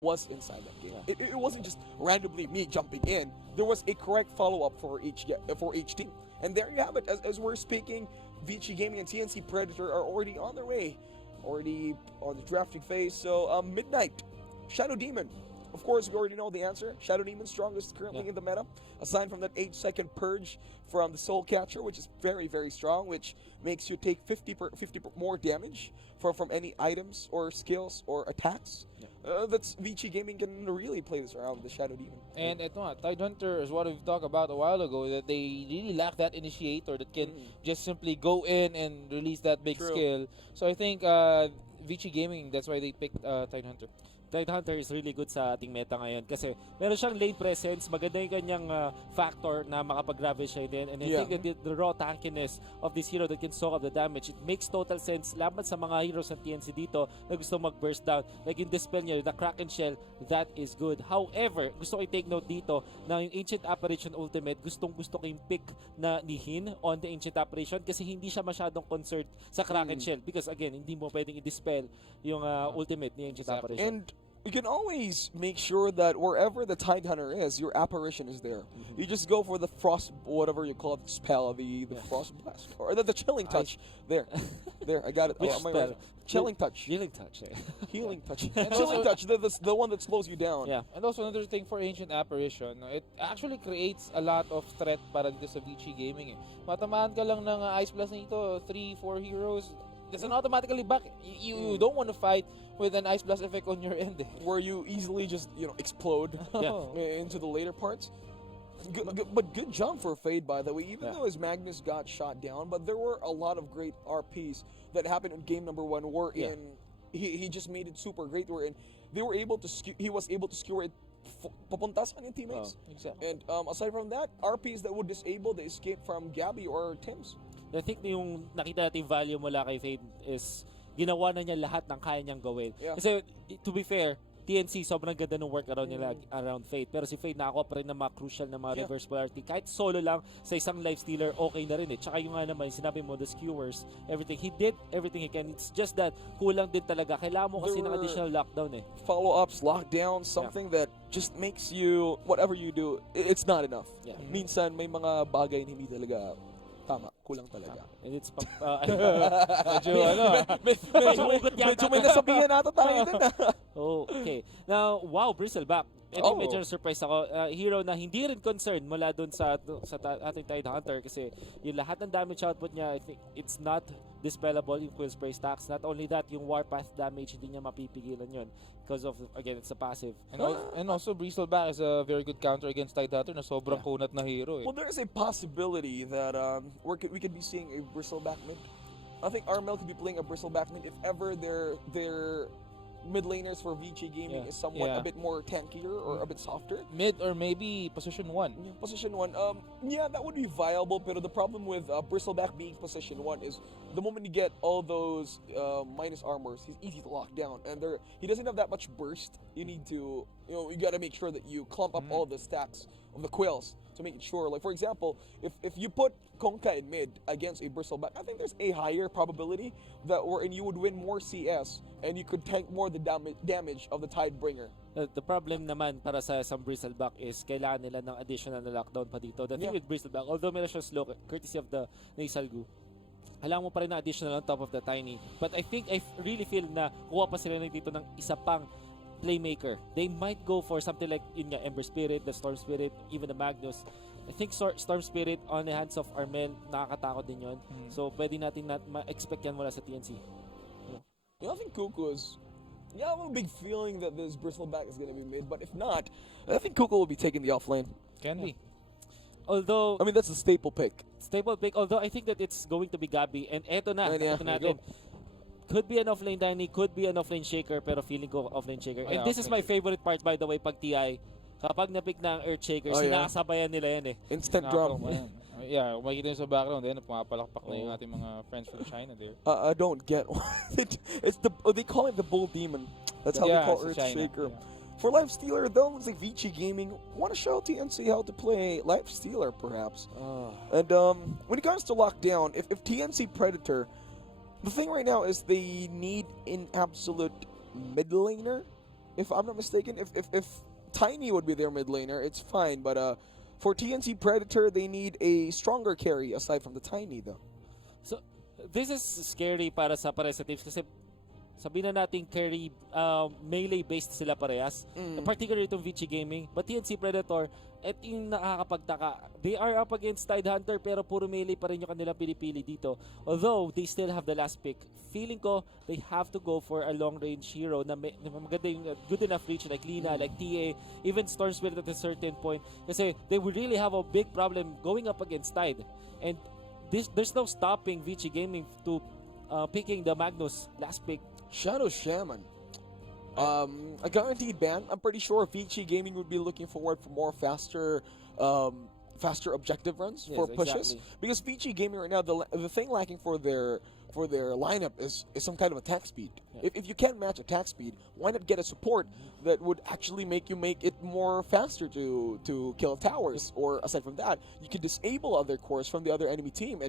was inside that game. It wasn't just randomly me jumping in. There was a correct follow-up for each team. And there you have it. As we're speaking, Vici Gaming and TNC Predator are already on their way, already on the drafting phase. So Midnight, Shadow Demon. Of course, we already know the answer. Shadow Demon strongest currently in the meta. Aside from that 8-second purge from the Soul Catcher, which is very, very strong, which makes you take 50 more damage from any items or skills or attacks. That's Vici Gaming can really play this around with the Shadow Demon. And ito nga, Tidehunter is what we've talked about a while ago, that they really lack that initiator that can just simply go in and release that big skill. So I think Vici Gaming, that's why they picked Tidehunter. Tidehunter is really good sa ating meta ngayon kasi meron siyang lane presence, maganda yung kanyang factor na makapag-ravage siya din. And I think the raw tankiness of this hero that can soak up the damage, it makes total sense laban sa mga heroes ng TNC dito na gusto mag-burst down. Like yung Dispel niya, the Kraken Shell, that is good. However, gusto ko i-take note dito na yung Ancient Apparition Ultimate, gusto ko yung pick na ni Hin on the Ancient Apparition kasi hindi siya masyadong concerned sa Kraken Shell because again, hindi mo pwedeng i-dispel yung ultimate ni Ancient Apparition. And you can always make sure that wherever the Tidehunter is, your apparition is there. You just go for the frost, whatever you call it, spell, the frost blast, or the chilling touch. There, I got it. Which spell? Chilling touch. Healing touch. Healing touch. Chilling touch. The one that slows you down. Yeah. And also another thing for Ancient Apparition, it actually creates a lot of threat para dito sa Vici Gaming. Matamaan ka lang ng Ice Blast nito, 3-4 heroes. That's an automatically back. You don't want to fight with an Ice Blast effect on your end. Where you easily just, explode into the later parts. But good jump for Fade, by the way, even though his Magnus got shot down, but there were a lot of great RPs that happened in game number 1 wherein he just made it super great, wherein he was able to skewer it papunta sa kanyang teammates. Exactly. And aside from that, RPs that would disable the escape from Gabby or Tims. I think yung nakita natin value mula kay Fade is ginawa na niya lahat ng kaya niyang gawin. Kasi to be fair, TNC sobrang ganda ng workaround nila around Fade. Pero si Fade nakakuha pa rin ng mga crucial na mga reverse polarity. Kahit solo lang sa isang life stealer, okay na rin eh. Tsaka yung nga naman, sinabi mo, the skewers, everything. He did everything he can. It's just that kulang din talaga. Kailangan mo kasi ng additional lockdown eh. Follow-ups, lockdown, something that just makes you, whatever you do, it's not enough. Minsan may mga bagay na hindi talaga tama, kulang talaga. And it's medyo may nasabihan natin tayo din. Okay. Now, wow, Bristleback. Ito medyo surprise ako. Hero na hindi rin concerned mula dun sa ating Tidehunter kasi yung lahat ng damage output niya, I think it's not dispellable yung Quill Spray stacks. Not only that, yung Warpath damage, hindi niya mapipigilan yun because of, again, it's a passive. And also, Bristleback is a very good counter against Tidehunter na sobrang kunat na hero. Well, there is a possibility that we could be seeing a Bristleback mid. I think Armel could be playing a Bristleback mid if ever their mid laners for Vici Gaming is somewhat a bit more tankier or a bit softer. Mid or maybe position 1. Position 1. That would be viable, but the problem with Bristleback being position 1 is the moment you get all those minus armors, he's easy to lock down, and he doesn't have that much burst. You need to, you gotta make sure that you clump up all the stacks of the quills to make it sure. Like for example, if you put Konka in mid against a Bristleback, I think there's a higher probability that wherein you would win more CS and you could tank more the damage of the Tidebringer. The problem naman para sa isang Bristleback is kailangan nila ng additional na lockdown pa dito. The thing with Bristleback, although meron siya slow, courtesy of the Nasal Goo, alam mo pa rin na additional on top of the Tiny. But I think I really feel na kuha pa sila dito ng isa pang playmaker. They might go for something like yun nga, Ember Spirit, the Storm Spirit, even the Magnus. I think Storm Spirit on the hands of Armel, nakakatakot din yun. So pwede natin ma-expect yan mula sa TNC. I think Kuku is... I have a big feeling that this Bristleback is going to be mid, but if not, I think Kuku will be taking the offlane. Can be. Although... I mean, that's a staple pick. Although I think that it's going to be Gabi. And eto na, eto natin. Could be an offlane Danny, could be an offlane Shaker, pero feeling ko offlane Shaker. And this is my favorite part, by the way, pag TI. Kapag napick ng Earth Shaker, sinakasabayan nila yan eh. Instant drum. Yeah, makikita nyo sa background, pumapalakpak na yung ating mga friends from China there. I don't get why. They call it the Bull Demon. That's how they call Earth Shaker. For Life Stealer, though, looks like Vici Gaming want to show TNC how to play Life Stealer, perhaps. And when it comes to lockdown, if TNC Predator, the thing right now is they need an absolute mid laner if I'm not mistaken. If Tiny would be their mid laner, it's fine. But for TNC Predator, they need a stronger carry aside from the Tiny, though. So, this is scary para sa pares sa teams kasi sabihin na natin carry melee-based sila parehas. Particularly itong Vici Gaming. But TNC Predator, ito yung nakakapagtaka. They are up against Tidehunter pero puro melee pa rin yung kanilang pinipili dito. Although, they still have the last pick. Feeling ko, they have to go for a long-range hero na maganda yung good enough reach like Lina, like TA, even Storm Spirit at a certain point. Kasi they would really have a big problem going up against Tide. And there's no stopping Vici Gaming to picking the Magnus last pick. Shadow Shaman. A guaranteed ban. I'm pretty sure Vici Gaming would be looking forward for more faster objective runs for pushes. Exactly. Because Vici Gaming right now, the thing lacking for their lineup is some kind of attack speed. Yeah. If you can't match attack speed, why not get a support that would actually make it more faster to kill towers? Or aside from that, you can disable other cores from the other enemy team.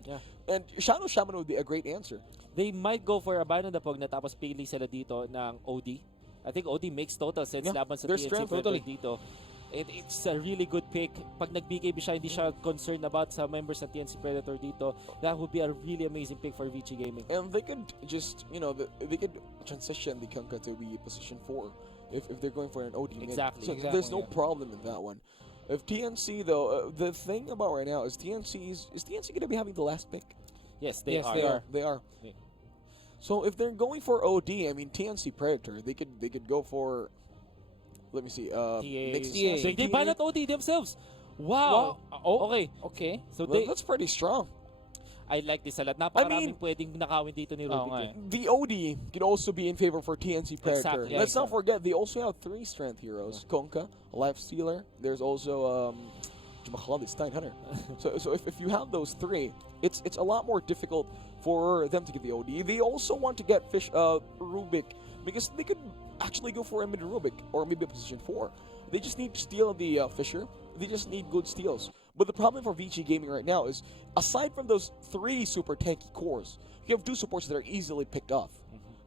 And Shadow Shaman would be a great answer. They might go for a Abandon the Pog na tapos pili sila dito ng OD. I think OD makes total sense laban sa TNC Predator dito. It's a really good pick. Pag nag-BKB siya, hindi siya concerned about sa members ng TNC Predator dito. That would be a really amazing pick for Vici Gaming. And they could just, they could transition the Kunkka to be position 4 if they're going for an OD mid. Exactly. So there's no problem in that one. If TNC though, the thing about right now is is TNC going to be having the last pick? Yes, they They are. Yeah. So if they're going for OD, I mean TNC Predator, they could go for. Let me see. Mixed TA. They banned OD themselves. Wow. Okay. Okay. So that's pretty strong. I like this a lot. Napakaraming pwedeng nakawin dito ni Ruby. The OD could also be in favor for TNC Predator. Exactly. Let's not forget they also have 3 strength heroes: Kunkka, Life Stealer. There's also Tidehunter. so if you have those 3, it's a lot more difficult for them to get the OD. They also want to get Rubik because they could actually go for a mid Rubik or maybe a position 4. They just need to steal the Fisher. They just need good steals. But the problem for Vici Gaming right now is, aside from those 3 super tanky cores, you have 2 supports that are easily picked off.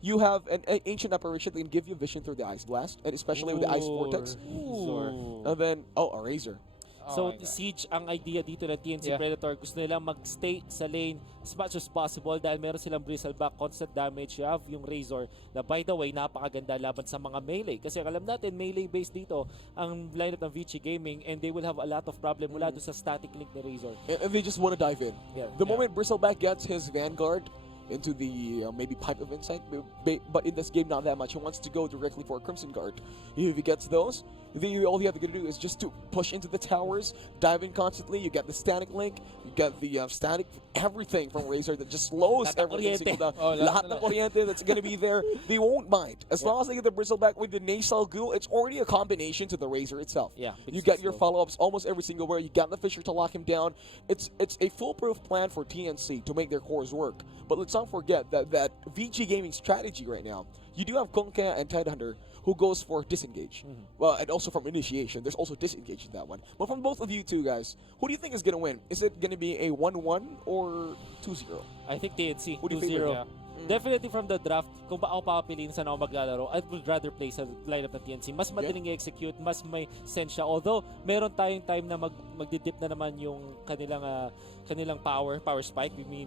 You have an ancient apparition that can give you vision through the Ice Blast, and especially with the Ice Vortex. And then, a Razor. So, Siege ang idea dito ng TNC Predator. Gusto nilang mag-stay sa lane as much as possible dahil meron silang Bristleback, constant damage. You have yung Razor na, by the way, napakaganda laban sa mga melee. Kasi alam natin, melee-based dito ang lineup ng Vici Gaming and they will have a lot of problem mula doon sa static link ni Razor. And they just want to dive in. The moment Bristleback gets his Vanguard into the maybe Pipe of Insight, but in this game not that much. He wants to go directly for a Crimson Guard. If he gets those, all you have to do is just to push into the towers, dive in constantly. You get the static link, you get the static everything from Razor that just slows everything. Lahat ng kuryente that's going to be there, they won't mind. As long as they get the Bristleback with the Nasal Goo, it's already a combination to the Razor itself. You get your follow-ups almost every single where. You got the Fisher to lock him down. It's a foolproof plan for TNC to make their cores work. But let's not forget that Vici Gaming strategy right now, you do have Kunkka and Tidehunter who goes for disengage. Well, and also from initiation. There's also disengage in that one. But from both of you two guys, who do you think is going to win? Is it going to be a 1-1 or 2-0? I think TNC, Who do you 2-0. Definitely from the draft, kung ako papapiliin saan ako maglalaro, I would rather play sa lineup ng TNC. Mas madaling i-execute, mas may sense siya. Although, meron tayong time na magdidip na naman yung kanilang power spike. I mean,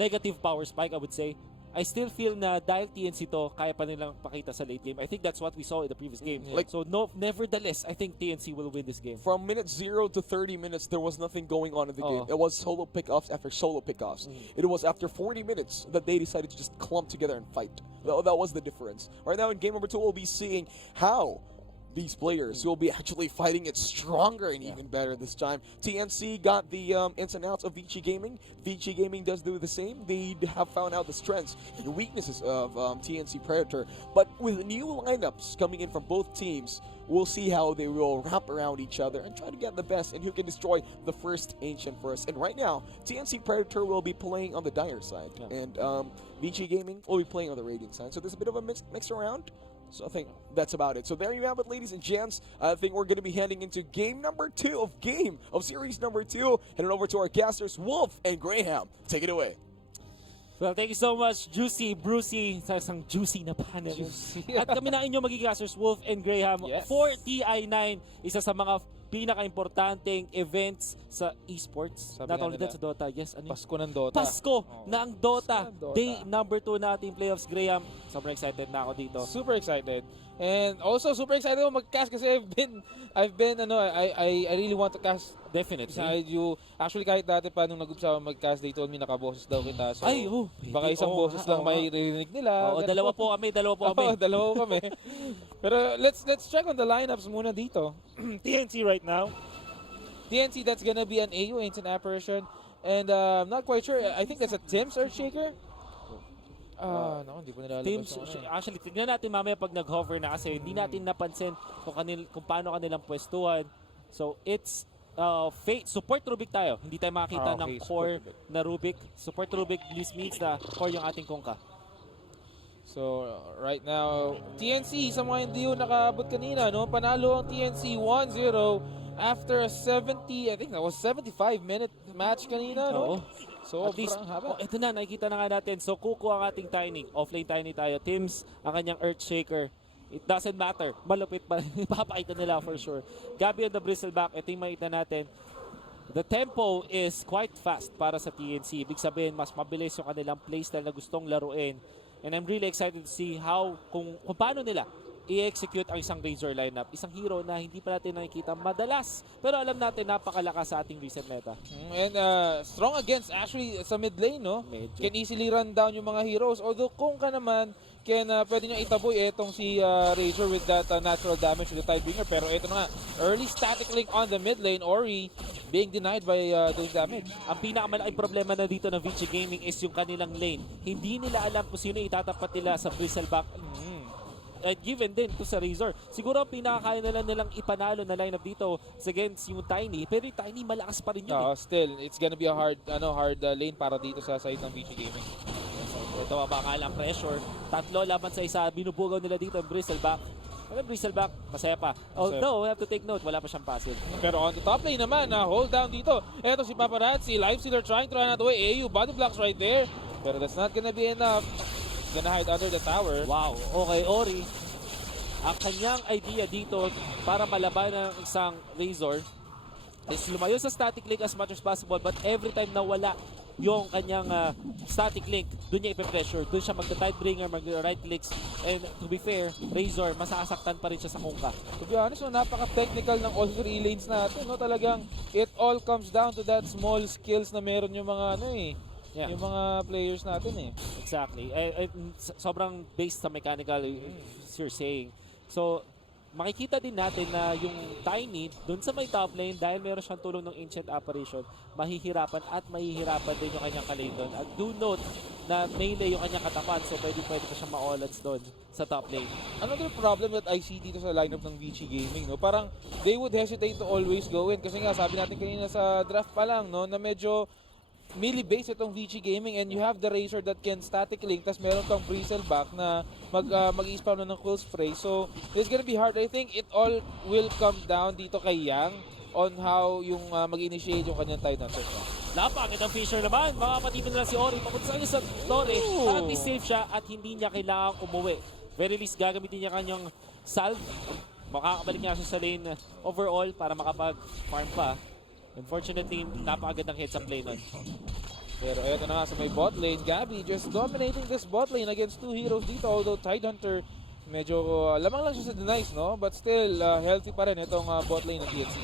negative power spike, I would say. I still feel na dahil TNC to, kaya pa nilang pakita sa late game. I think that's what we saw in the previous game. Nevertheless, I think TNC will win this game. From minute 0 to 30 minutes, there was nothing going on in the game. It was solo pickoffs after solo pickoffs. It was after 40 minutes that they decided to just clump together and fight. That was the difference. Right now in game number 2, we'll be seeing how these players will be actually fighting it stronger and even better this time. TNC got the ins and outs of Vici Gaming. Vici Gaming does do the same. They have found out the strengths and weaknesses of TNC Predator. But with new lineups coming in from both teams, we'll see how they will wrap around each other and try to get the best and who can destroy the first Ancient first. And right now, TNC Predator will be playing on the Dire side. And Vici Gaming will be playing on the Radiant side. So there's a bit of a mix around. So I think that's about it. So there you have it, ladies and gents. I think we're going to be heading into game number 2 of series number 2. Heading over to our casters, Wolf and Graham. Take it away. Well, thank you so much, Juicy, Brucey, sa isang juicy na panel. Juicy. At kami na inyong magiging casters, Wolf and Graham, Yes. for TI9, isa sa mga pinaka-importanting events sa eSports. Sabi Not nga only nila, that sa Dota. Yes, ano yun? Pasko ng Dota. Pasko Oh. na ang Dota. Pasko ng Dota. Day number 2 nating playoffs, Graham. Sobrang excited na ako dito. Super excited. And also super excited ako mag-cast kasi I really want to cast Definitely. beside you. Actually kahit dati pa nung nag-umpisa ako mag-cast, they told me nakaboses daw kita. So, Ay, oh. baka isang boses lang may ririnig nila. Oo, Ganun. dalawa po kami. Oo, dalawa po kami. Pero let's check on the lineups muna dito. TNC right now. TNC, that's gonna be an AU, Ancient Apparition. And I'm not quite sure. I think that's a Tim's Earthshaker. No, hindi po nilalabas Teams, yung ano eh. actually, tignan natin mamaya pag nag-hover na kasi hindi natin napansin kung paano kanilang pwestuhan. So, it's fate. Support Rubik tayo. Hindi tayo makakita ng Okay, core support Rubik. na Rubik. Support Rubik, this means na core yung ating Kongka. So, right now, TNC, sa mga hindi yung nakaabot kanina, no? Panalo ang TNC 1-0 after a 70, I think that was 75-minute match kanina, no? Oo. So, At least, haba. ito na, nakikita na nga natin. So, Kuko ang ating Tiny. Offlane Tiny tayo. Teams, ang kanyang Earthshaker. It doesn't matter. Malupit pa rin. Ipapakita nila for sure. Gabi on the bristleback. Ito yung makita natin. The tempo is quite fast para sa TNC. Ibig sabihin, mas mabilis yung kanilang playstyle na gustong laruin. And I'm really excited to see kung paano nila i-execute ang isang Razor lineup. Isang hero na hindi pa natin nakikita madalas. Pero alam natin, napakalakas sa ating recent meta. And strong against, actually, sa mid lane, no? Medyo. Can easily run down yung mga heroes. Although, kung ka naman, pwede niya itaboy itong si Razor with that natural damage with the Tidebringer. Pero ito na nga, early static link on the mid lane. Ori being denied by those damage. Ang pinakamalaking problema na dito ng Vici Gaming is yung kanilang lane. Hindi nila alam kung sino itatapat nila sa bristleback. Given din to sa Razor. Siguro ang pinakakaya na lang nilang ipanalo na lineup dito is against yung Tiny. Pero yung Tiny malakas pa rin yun. Still, it's gonna be a hard lane para dito sa side ng Vici Gaming. Ito ba nga lang pressure. Tatlo laban sa isa. Binubugaw nila dito ang bristleback. Pero bristleback, masaya pa. Although, we have to take note, wala pa siyang passive. Pero on the top lane naman, hold down dito. Eto si Paparazzi, Life Stealer trying to run out away. AU, body blocks right there. Pero that's not gonna be enough. Gonna hide under the tower. Wow, okay, Ori. Ang kanyang idea dito para malaban ng isang Razor is lumayo sa static link as much as possible, but every time na wala yung kanyang static link, doon niya ipe-pressure. Doon siya magta-Tidebringer, mag-right clicks. And to be fair, Razor, masasaktan pa rin siya sa Kongka. To be honest, napaka-technical ng all three lanes natin. No? Talagang it all comes down to that small skills na meron yung mga Yeah. yung mga players natin eh. Exactly. Sobrang based sa mechanical, as you're saying. So, makikita din natin na yung Tiny, dun sa may top lane, dahil meron siyang tulong ng Ancient Apparition, mahihirapan din yung kanyang kalane doon. At do note na melee yung kanyang katapat, so pwede pa siyang ma-olats doon sa top lane. Another problem that I see dito sa lineup ng Vici Gaming, no? Parang they would hesitate to always go in. Kasi nga, sabi natin kanina sa draft pa lang, no? Na medyo melee-based itong Vici Gaming, and you have the Razor that can static link, tas meron kang bristleback na mag-i-spawn ng cool spray. So, it's gonna be hard. I think it all will come down dito kay Yang on how yung mag-initiate yung kanyang Titan search. Napakagandang Fisher naman. Makapatipin na si Ori. Papunta sa kanya sa Torre. Para at least safe siya at hindi niya kailangang umuwi. Very least gagamitin niya kanyang salve. Makakabalik niya siya sa lane overall para makapag-farm pa. Unfortunately, napakagandang hit sa play nun. Pero eto na nga sa may bot lane, Gabby just dominating this bot lane against two heroes dito. Although Tidehunter, medyo lamang lang siya sa denies, no? But still, healthy pa rin itong bot lane ng TNC.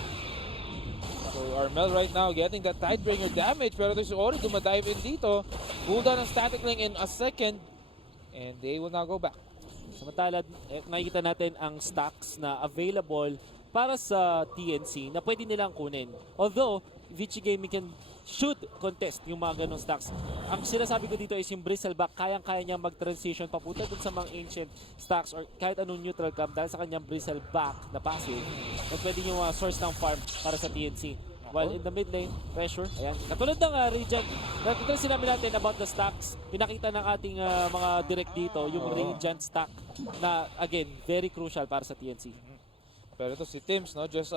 So Armel right now getting that Tidebringer damage. Pero there's Ori dumadive in dito. Cooldown ng static link in a second. And they will now go back. Samantala, nakikita natin ang stacks na available para sa TNC na pwede nilang kunin. Although, Vici Gaming should contest yung mga ganong stacks. Ang sinasabi ko dito is yung bristleback, kayang-kaya niya mag-transition papunta dun sa mga ancient stacks or kahit anong neutral camp dahil sa kanyang bristleback na passive. At pwede yung source ng farm para sa TNC. While in the mid lane, pressure. Ayan. Katulad ng Radiant, katulad sinabi natin about the stacks, pinakita ng ating mga direct dito, yung Radiant stack na, again, very crucial para sa TNC. Pero ito si Tims, no, just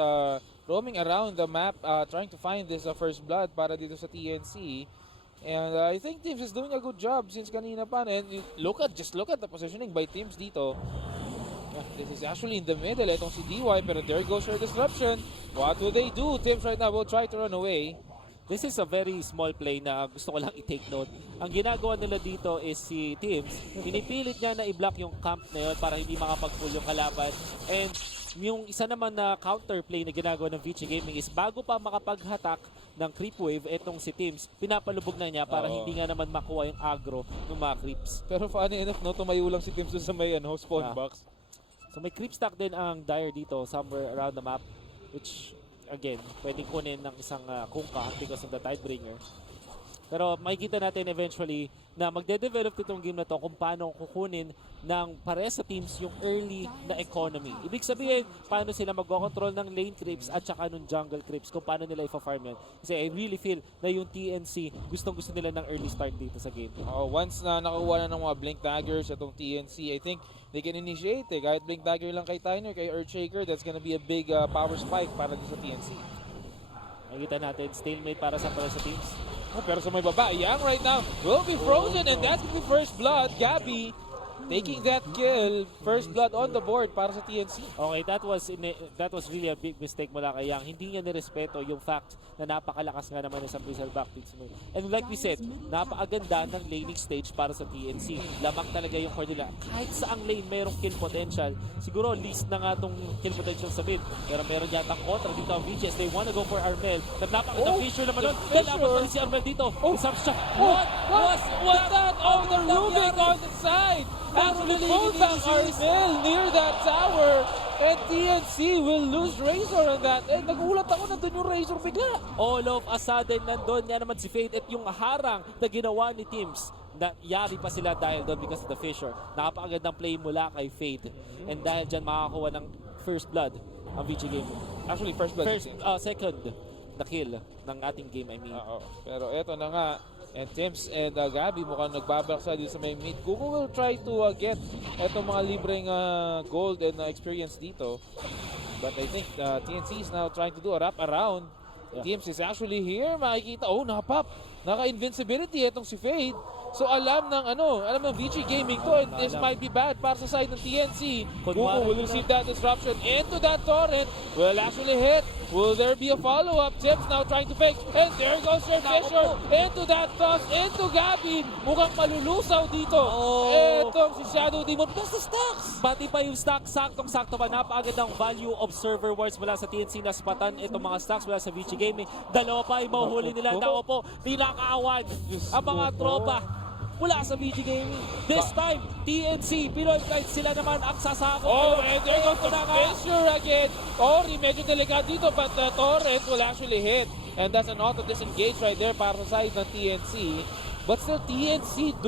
roaming around the map, trying to find this first blood para dito sa TNC. And I think Teams is doing a good job since kanina pa. And just look at the positioning by Teams dito. Yeah, this is actually in the middle. Itong si DY, pero there goes your disruption. What will they do? Teams right now will try to run away. This is a very small play na gusto ko lang i-take note. Ang ginagawa nila dito is si Teams, pinipilit niya na i-block yung camp na yun para hindi makapag-pull yung kalaban. And yung isa naman na counter play na ginagawa ng Vici Gaming is bago pa makapag-hatak ng creep wave, etong si Teams, pinapalubog na niya para hindi nga naman makuha yung aggro ng mga creeps. Pero funny enough, no, tumayo lang si Teams sa may spawn box. So may creep stack din ang Dire dito somewhere around the map, which again, pwedeng kunin ng isang Kunkka because of the Tidebringer. Pero makikita natin eventually na magde-develop itong game na to kung paano kukunin ng pares sa teams yung early na economy. Ibig sabihin, paano sila mag-control ng lane creeps at saka ng jungle creeps, kung paano nila i-farm yun. Kasi I really feel na yung TNC, gustong-gusto nila ng early start dito sa game. Once na nakuha na ng mga Blink Daggers itong TNC, I think they can initiate eh. Kahit Blink Dagger lang kay Tyner, kay Earthshaker, that's gonna be a big power spike para sa TNC. Nakikita natin, stalemate para sa teams. Pero sa may baba, Yang right now will be frozen and that's gonna be first blood. Gabby taking that kill, first blood on the board para sa TNC. Okay, that was really a big mistake mula kay Yang. Hindi niya nirespeto yung fact na napakalakas nga naman sa Blizzard backpicks mo. And like we said, napakaganda ng laning stage para sa TNC. Lamang talaga yung core nila. Kahit saang lane mayroong kill potential, siguro least na nga itong kill potential sa mid. Pero meron yatang kontra dito ang Vici as they wanna go for Armel. Napakagandang Fisher naman doon. Kailangan pa rin si Armel dito. Isang shot. What that of the Rubik on the side? Actually pulled back Armel near that tower. And TNC will lose Razor on that. And nagulat ako nandun yung Razor bigla. All of a sudden, nandun nga naman si Fade at yung harang na ginawa ni Teams. Yari pa sila dahil doon because of the Fisher. Napakagandang play mula kay Fade. And dahil dyan makakakuha ng first blood ang Vici game. Actually, first blood. Second na kill ng ating game, I mean. Pero eto na nga. And Teams and Gabby mukhang nagbabaksa dito sa may mid. Google will try to get etong mga libreng gold and experience dito. But I think TNC is now trying to do a wrap around. Yeah. Teams is actually here. Makikita, napap. Naka-invincibility etong si Fade. So alam ng Vici Gaming to, and this might be bad para sa side ng TNC. Google will receive that disruption into that torrent. Will actually hit. Will there be a follow-up? Tips now trying to fake. And there goes their Fisher. Into that toss. Into Gabby. Mukhang malulusaw dito. Etong si Shadow Demon. Plus the stacks. Pati pa yung stack. Saktong-sakto pa. Napakagandang value observer wards mula sa TNC na spatan itong mga stacks mula sa Vici Gaming. Dalawa pa yung mahuhuli nila. Nako po, pinakaawag ang mga tropa mula sa Vici Gaming. This time, TNC, Pinoy Pride, sila naman ang sasako. And there goes the Fisher again. Ori, medyo delikado dito, but the torrent will actually hit. And that's an auto disengage right there para sa side ng TNC. But still, TNC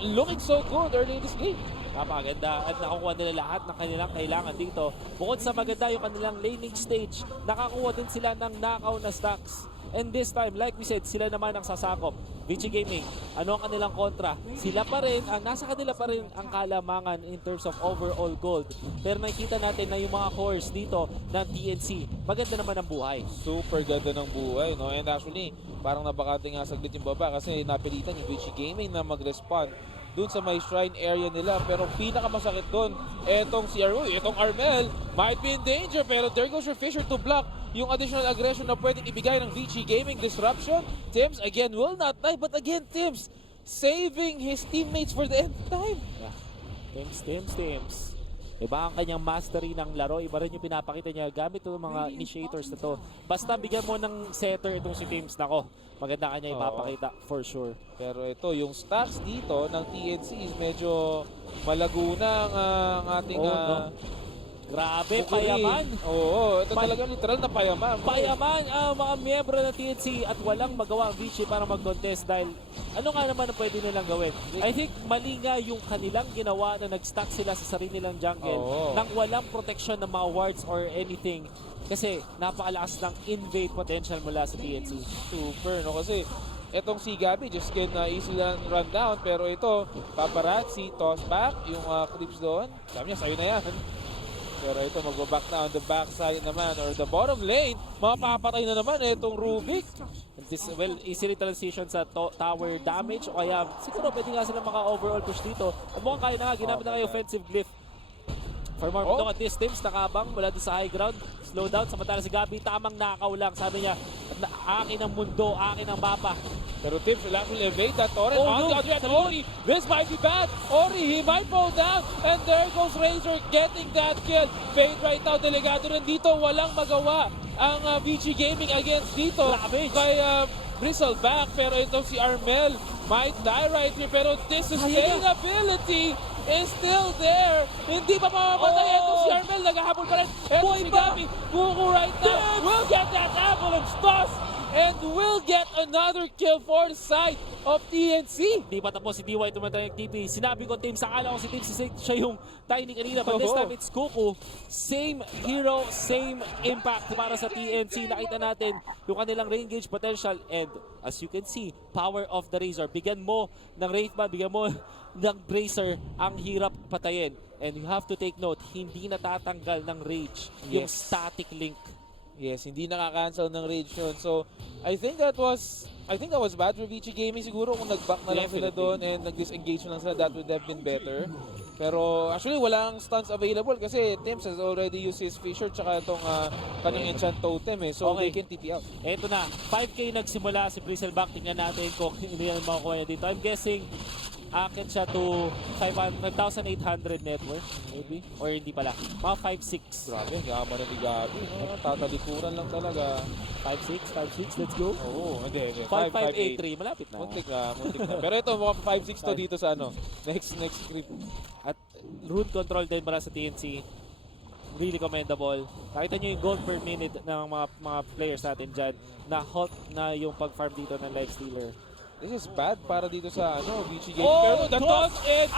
looking so good early in this game. Napakaganda at nakukuha nila lahat ng kanilang kailangan dito. Bukod sa maganda yung kanilang laning stage, nakakuha din sila ng knockout na stacks. And this time, like we said, sila naman ang sasakop. Vici Gaming, ano ang kanilang kontra? Sila pa rin, nasa kanila pa rin ang kalamangan in terms of overall gold. Pero nakikita natin na yung mga cores dito ng TNC, maganda naman ang buhay. Super ganda ng buhay, no? And actually, parang nabakante nga saglit yung baba kasi napilitan yung Vici Gaming na mag-respond dun sa may shrine area nila. Pero pinakamasakit dun, etong Armel might be in danger, pero there goes your Fisher to block yung additional aggression na pwedeng ibigay ng Vici Gaming disruption. Tims again will not die, but again Tims saving his teammates for the end time. Yeah. Tims. Iba ang kanyang mastery ng laro, iba rin yung pinapakita niya gamit itong mga initiators na to. Basta bigyan mo ng setter itong si Tims, nako, maganda kanya ipapakita for sure. Pero ito, yung stacks dito ng TNC is medyo malaguna ang ating grabe, payaman. Ito talaga literal na payaman. Payaman ang mga miyembro ng TNC at walang magawa ang Vici para mag-contest dahil ano nga naman ang pwede nilang gawin? I think mali nga yung kanilang ginawa na nag-stack sila sa sarili nilang jungle nang walang protection ng mga wards or anything. Kasi napakalakas ng invade potential mula sa TNC. Super, no? Kasi etong si Gabby just can easily run down. Pero ito, paparazzi, toss back, yung creeps doon. Sabi niya, sa'yo na yan. Pero ito, magbaback na on the backside naman or the bottom lane. Mapapatay na naman itong Rubik. easy transition sa tower damage o kaya siguro pwede nga sila maka-overall push dito. At mukhang kaya na nga, ginamit na nga yung offensive glyph. For more at this Tims, nakabang mula doon sa high ground. Slow down, samantala si Gabi, tamang nakaw lang. Sabi niya, akin ang mundo, akin ang mapa. Pero Tims will actually evade that torrent. On the other hand, Ori, this might be bad. Ori, he might fall down. And there goes Razor getting that kill. Fade right now, delegado rin dito. Walang magawa ang Vici Gaming against dito. Kay Bristleback. Pero ito si Armel might die right here. Pero this sustainability is still there. Hindi pa mamamatay. Ito si Armel, naghahabol pa rin. Ito si Gabi, Kuku right now. Will get that avalanche toss. And will get another kill for the side of TNC. Di pa tapos si DY tumatay ng TP. Sinabi ko, Tims, akala ko si Tims siya yung tiny kanina. But this time it's Kuku. Same hero, same impact para sa TNC. Nakita natin yung kanilang range gauge potential. And as you can see, power of the Razor. Bigyan mo ng Wraithman, bigyan mo ng Bracer, ang hirap patayin. And you have to take note, hindi natatanggal ng rage yung static link. Yes, hindi nakaka-cancel ng rage yun. So, I think that was bad for Vici Gaming. Siguro kung nag-back na lang sila doon and nag-disengage na lang sila, that would have been better. Pero actually, walang stuns available kasi Tims has already used his Fisher tsaka itong kanyang enchant totem eh. So, they can TP out. Eto na, 5K nagsimula si Bristleback. Tingnan natin kung hindi yan makukuha niya dito. I'm guessing akit siya to 5,800 net worth, maybe? Or hindi pala. Mga 5,600. Grabe, yaman na ni Gabi. No? Tatalikuran lang talaga. 5,600, let's go. Oo, hindi. 5,583, malapit na. Muntik na. Pero ito, mga 5,600 to dito sa next script. At rune control din para sa TNC. Really commendable. Nakita nyo yung gold per minute ng mga players natin dyan na hot na yung pag-farm dito ng Lifestealer. This is bad para dito sa Vici Gaming. Pero the toss and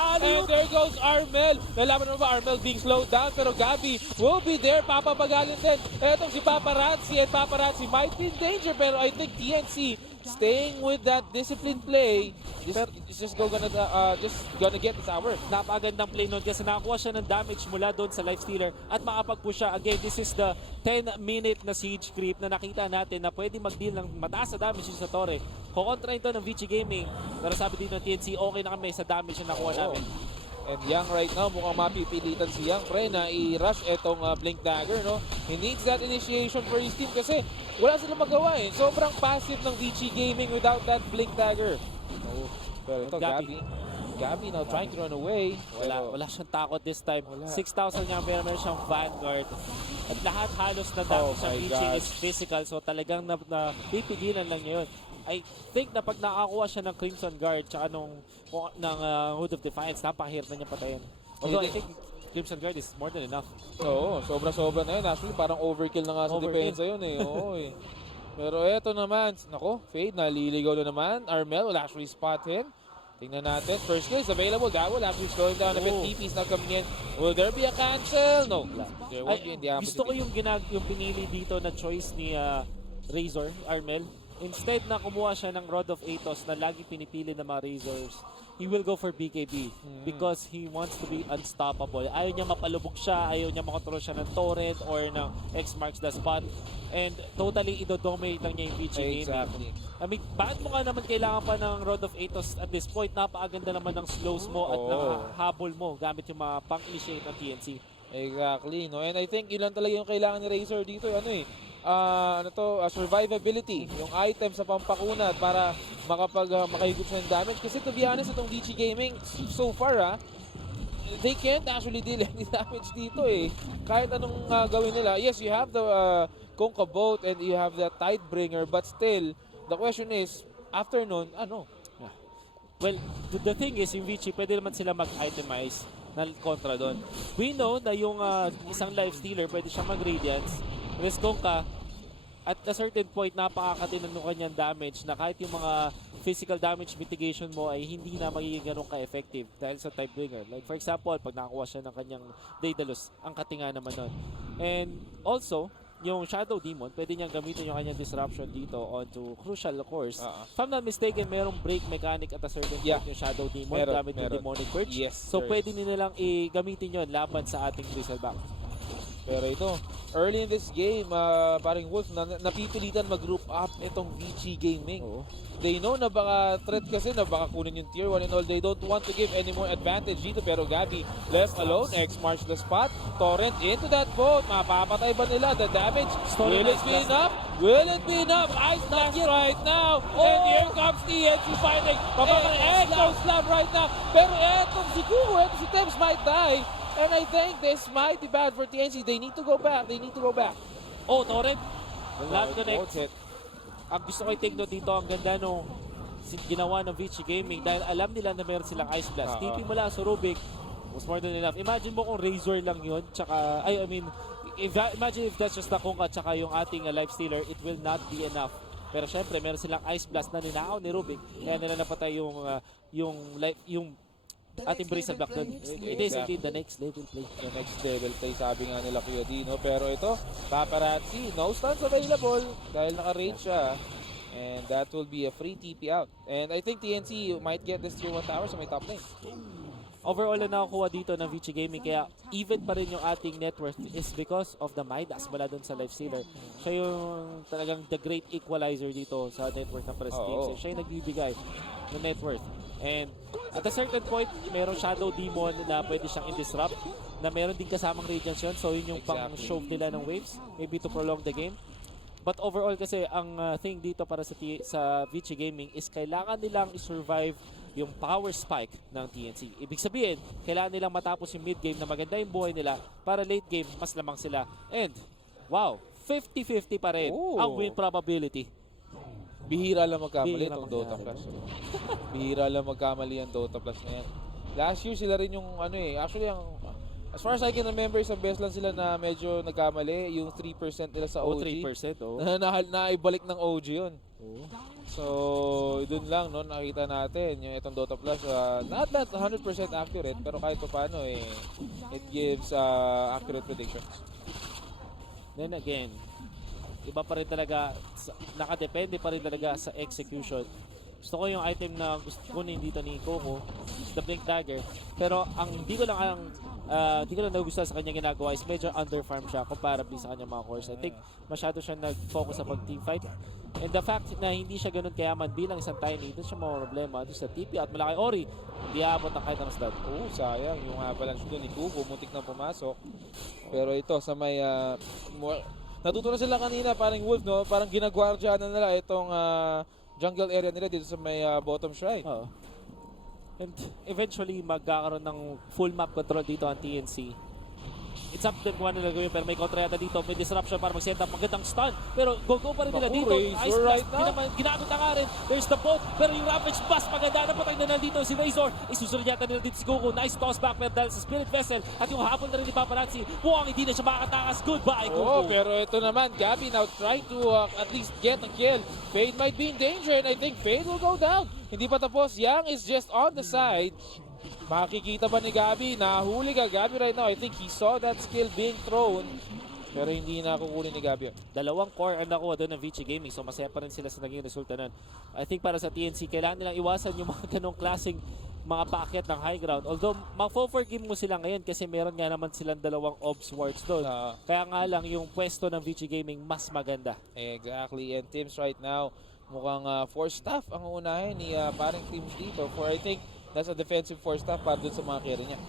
there goes Armel. Nalaman mo ba Armel being slowed down? Pero Gabi will be there. Papabagalin din. Etong si Paparazzi and Paparazzi might be in danger. Pero I think TNC staying with that disciplined play is just gonna get the tower. Napakagandang play nun kasi nakakuha siya ng damage mula doon sa Lifestealer at makapag-push siya. Again, this is the 10-minute na siege creep na nakita natin na pwede mag-deal ng mataas na damage sa torre. Kukontra ito ng Vici Gaming. Pero sabi dito ng TNC, okay na kami sa damage na nakuha namin. And Yang right now, mukhang mapipilitan si Yang pre na i-rush etong Blink Dagger, no? He needs that initiation for his team kasi wala silang magawa eh. Sobrang passive ng Vici Gaming without that Blink Dagger. Pero ito, Gabi now trying to run away. Wala siyang takot this time. 6,000 niya, pero meron siyang Vanguard. At lahat halos na damage sa Vici is physical. So talagang pipigilan lang niya yun. I think na pag nakakuha siya ng Crimson Guard tsaka ng Hood of Defiance, napakahirap na niya patayin. Although I think Crimson Guard is more than enough. Oo, sobra-sobra na yun. Actually, parang overkill na nga sa depensa yun eh. Oo eh. Pero eto naman, nako, Fade, naliligaw na naman. Armel will actually spot him. Tingnan natin. First kill is available. That will actually slow him down a bit. TP's now coming in. Will there be a cancel? No. There won't be in the opposite. Gusto ko yung pinili dito na choice ni Razor, Armel. Instead na kumuha siya ng Rod of Athos na lagi pinipili ng mga Razors, he will go for BKB because he wants to be unstoppable. Ayaw niya mapalubog siya, ayaw niya makontrol siya ng torrent or ng X marks the spot. And totally idodominate lang niya yung Vici Gaming. Exactly. I mean, bakit mo nga naman kailangan pa ng Rod of Athos at this point? Napakaganda naman ng slows mo at ng habol mo gamit yung mga pang-initiate ng TNC. Exactly, no? And I think yun lang talaga yung kailangan ni Razor dito, survivability, yung item sa pampakunat para makahigop siya ng damage. Kasi to be honest, itong Vici Gaming, so far, they can't actually deal any damage dito eh. Kahit anong gawin nila. Yes, you have the Conca Boat and you have the Tidebringer, but still, the question is, after nun, ano? Well, the thing is, yung Vici, pwede naman sila mag-itemize na kontra doon. We know na yung isang Lifestealer, pwede siya mag-Radiance. Whereas Conca, at a certain point, napakakatinan ng kanyang damage na kahit yung mga physical damage mitigation mo ay hindi na magiging ganun ka-effective dahil sa Tidebringer. Like for example, pag nakakuha siya ng kanyang Daedalus, ang katinga naman nun. And also, yung Shadow Demon, pwede niyang gamitin yung kanyang disruption dito onto Crucial course. If I'm not mistaken, merong break mechanic at a certain point yung Shadow Demon gamit yung Demonic Purge. Yes, so pwede nilang i-gamitin yon laban sa ating Bristleback. Pero ito, early in this game, parang Wolf, napipilitan mag-group up itong Vici Gaming. Oo. They know na baka threat kasi na baka kunin yung tier 1 and all. They don't want to give any more advantage dito. Pero Gabby left alone. X marks the spot. Torrent into that boat. Mapapatay ba nila? The damage. Will it be enough? Will it be enough? Ice Blast right now. And here comes TNC fighting. And no slam right now. Pero etong si Kugo, etong si Thames might die. And I think this might be bad for TNC. They need to go back. They need to go back. Oh, Torrent. Not connect. Hit. Ang gusto ko i-take note dito, ang ganda nung ginawa ng Vici Gaming dahil alam nila na meron silang Ice Blast. TP mo lang sa Rubik was more than enough. Imagine mo kung Razor lang yun, tsaka, imagine if that's just the Kung at tsaka yung ating Life Stealer, it will not be enough. Pero syempre, meron silang Ice Blast na ninakaw ni Rubik, kaya nila napatay yung ating Brace Block doon. It is indeed the next level play. The next level play, sabi nga nila Kuya Dino. Pero ito, Paparazzi, no stuns available dahil naka-rage siya. And that will be a free TP out. And I think TNC might get this tier 1 tower sa may top lane. Overall na nakakuha dito ng Vici Gaming, kaya even pa rin yung ating net worth is because of the Midas mula dun sa Life Stealer. Siya yung talagang the great equalizer dito sa net worth ng Prestige. So siya yung nagbibigay ng net worth. And at a certain point, meron Shadow Demon na pwede siyang i-disrupt, na meron din kasamang Radiance yun. So yun yung pang-shove nila ng waves, maybe to prolong the game. But overall kasi, ang thing dito para sa Vici Gaming is kailangan nilang i-survive yung power spike ng TNC. Ibig sabihin, kailangan nilang matapos yung mid-game na maganda yung buhay nila para late game, mas lamang sila. And, wow, 50-50 pa rin ang win probability. Bihira lang magkamali itong Dota Plus. Bihira lang magkamali ang Dota Plus na yan. Last year sila rin yung actually as far as I can remember, isang best lang sila na medyo nagkamali, yung 3% nila sa OG. 3%, Naibalik ng OG yun. So, dun lang, no, nakita natin yung itong Dota Plus, not that 100% accurate, pero kahit pa paano, it gives accurate predictions. Then again, iba pa rin talaga, nakadepende pa rin talaga sa execution. Gusto ko yung item na gusto kunin dito ni Coco, the Blink Dagger. Pero ang hindi ko lang nagustuhan sa kanya ginagawa is medyo underfarm siya comparably sa kanyang mga cores. I think masyado siya nag-focus sa pag-teamfight. And the fact na hindi siya ganun kayaman bilang isang tiny, doon siya mga problema. Doon sa TP at malaki Ori, hindi aabot ng kahit ang stud. Sayang. Yung avalanche doon ni Coco, muntik na pumasok. Pero ito, sa may natuto na sila kanina, parang Wolf, no? Parang ginagwardya na nila itong jungle area nila dito sa may bottom shrine. And eventually, magkakaroon ng full map control dito ang TNC. It's up to them kung ano nagawin, pero may kontra yata dito. May disruption para mag-set up. Magandang stun. Pero go pa rin nila dito. Ice Blast, ginamit na nga rin. There's the boat. Pero yung Ravage Blast, maganda. Napatay na nandito si Razor. Isusunod yata nila dito si Goku. Nice toss back pero dahil sa Spirit Vessel. At yung hapon na rin ni Paparazzi. Mukhang hindi na siya makakatakas. Goodbye, Goku. Pero ito naman, Gabby now trying to at least get a kill. Fade might be in danger and I think Fade will go down. Hindi pa tapos. Yang is just on the side. Makikita ba ni Gabby? Nahuli ka Gabby right now. I think he saw that skill being thrown. Pero hindi na kukunin ni Gabby. Dalawang core ang nakuha doon ng Vici Gaming. So masaya pa rin sila sa naging resulta nun. I think para sa TNC, kailangan nilang iwasan yung mga ganong klaseng mga paakyat ng high ground. Although, mag-forgive mo sila ngayon kasi meron nga naman silang dalawang obs wards doon. Kaya nga lang yung pwesto ng Vici Gaming mas maganda. Exactly. And teams right now, mukhang 4 staff ang uunahin ni parang teams dito. For I think, that's a defensive 4 staff para dun sa mga carry niya.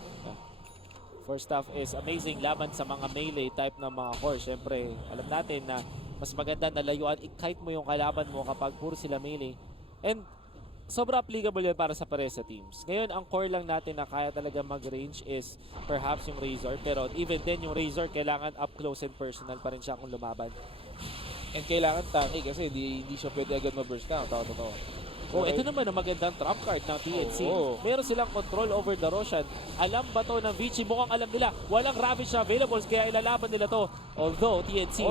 4 staff is amazing laban sa mga melee type ng mga core. Siyempre, alam natin na mas maganda na layuan, i-kite mo yung kalaban mo kapag puro sila melee. And sobra applicable yan para sa pares sa teams. Ngayon, ang core lang natin na kaya talaga mag-range is perhaps yung Razor. Pero even then, yung Razor, kailangan up close and personal pa rin siya kung lumaban. And kailangan tanky kasi hindi siya pwede agad ma-burst down. Totoo. Ito naman ang magandang trump card ng TNC. Meron silang control over the Roshan. Alam ba to ng Vici? Mukhang alam nila. Walang Ravage na available kaya ilalaban nila to. Although TNC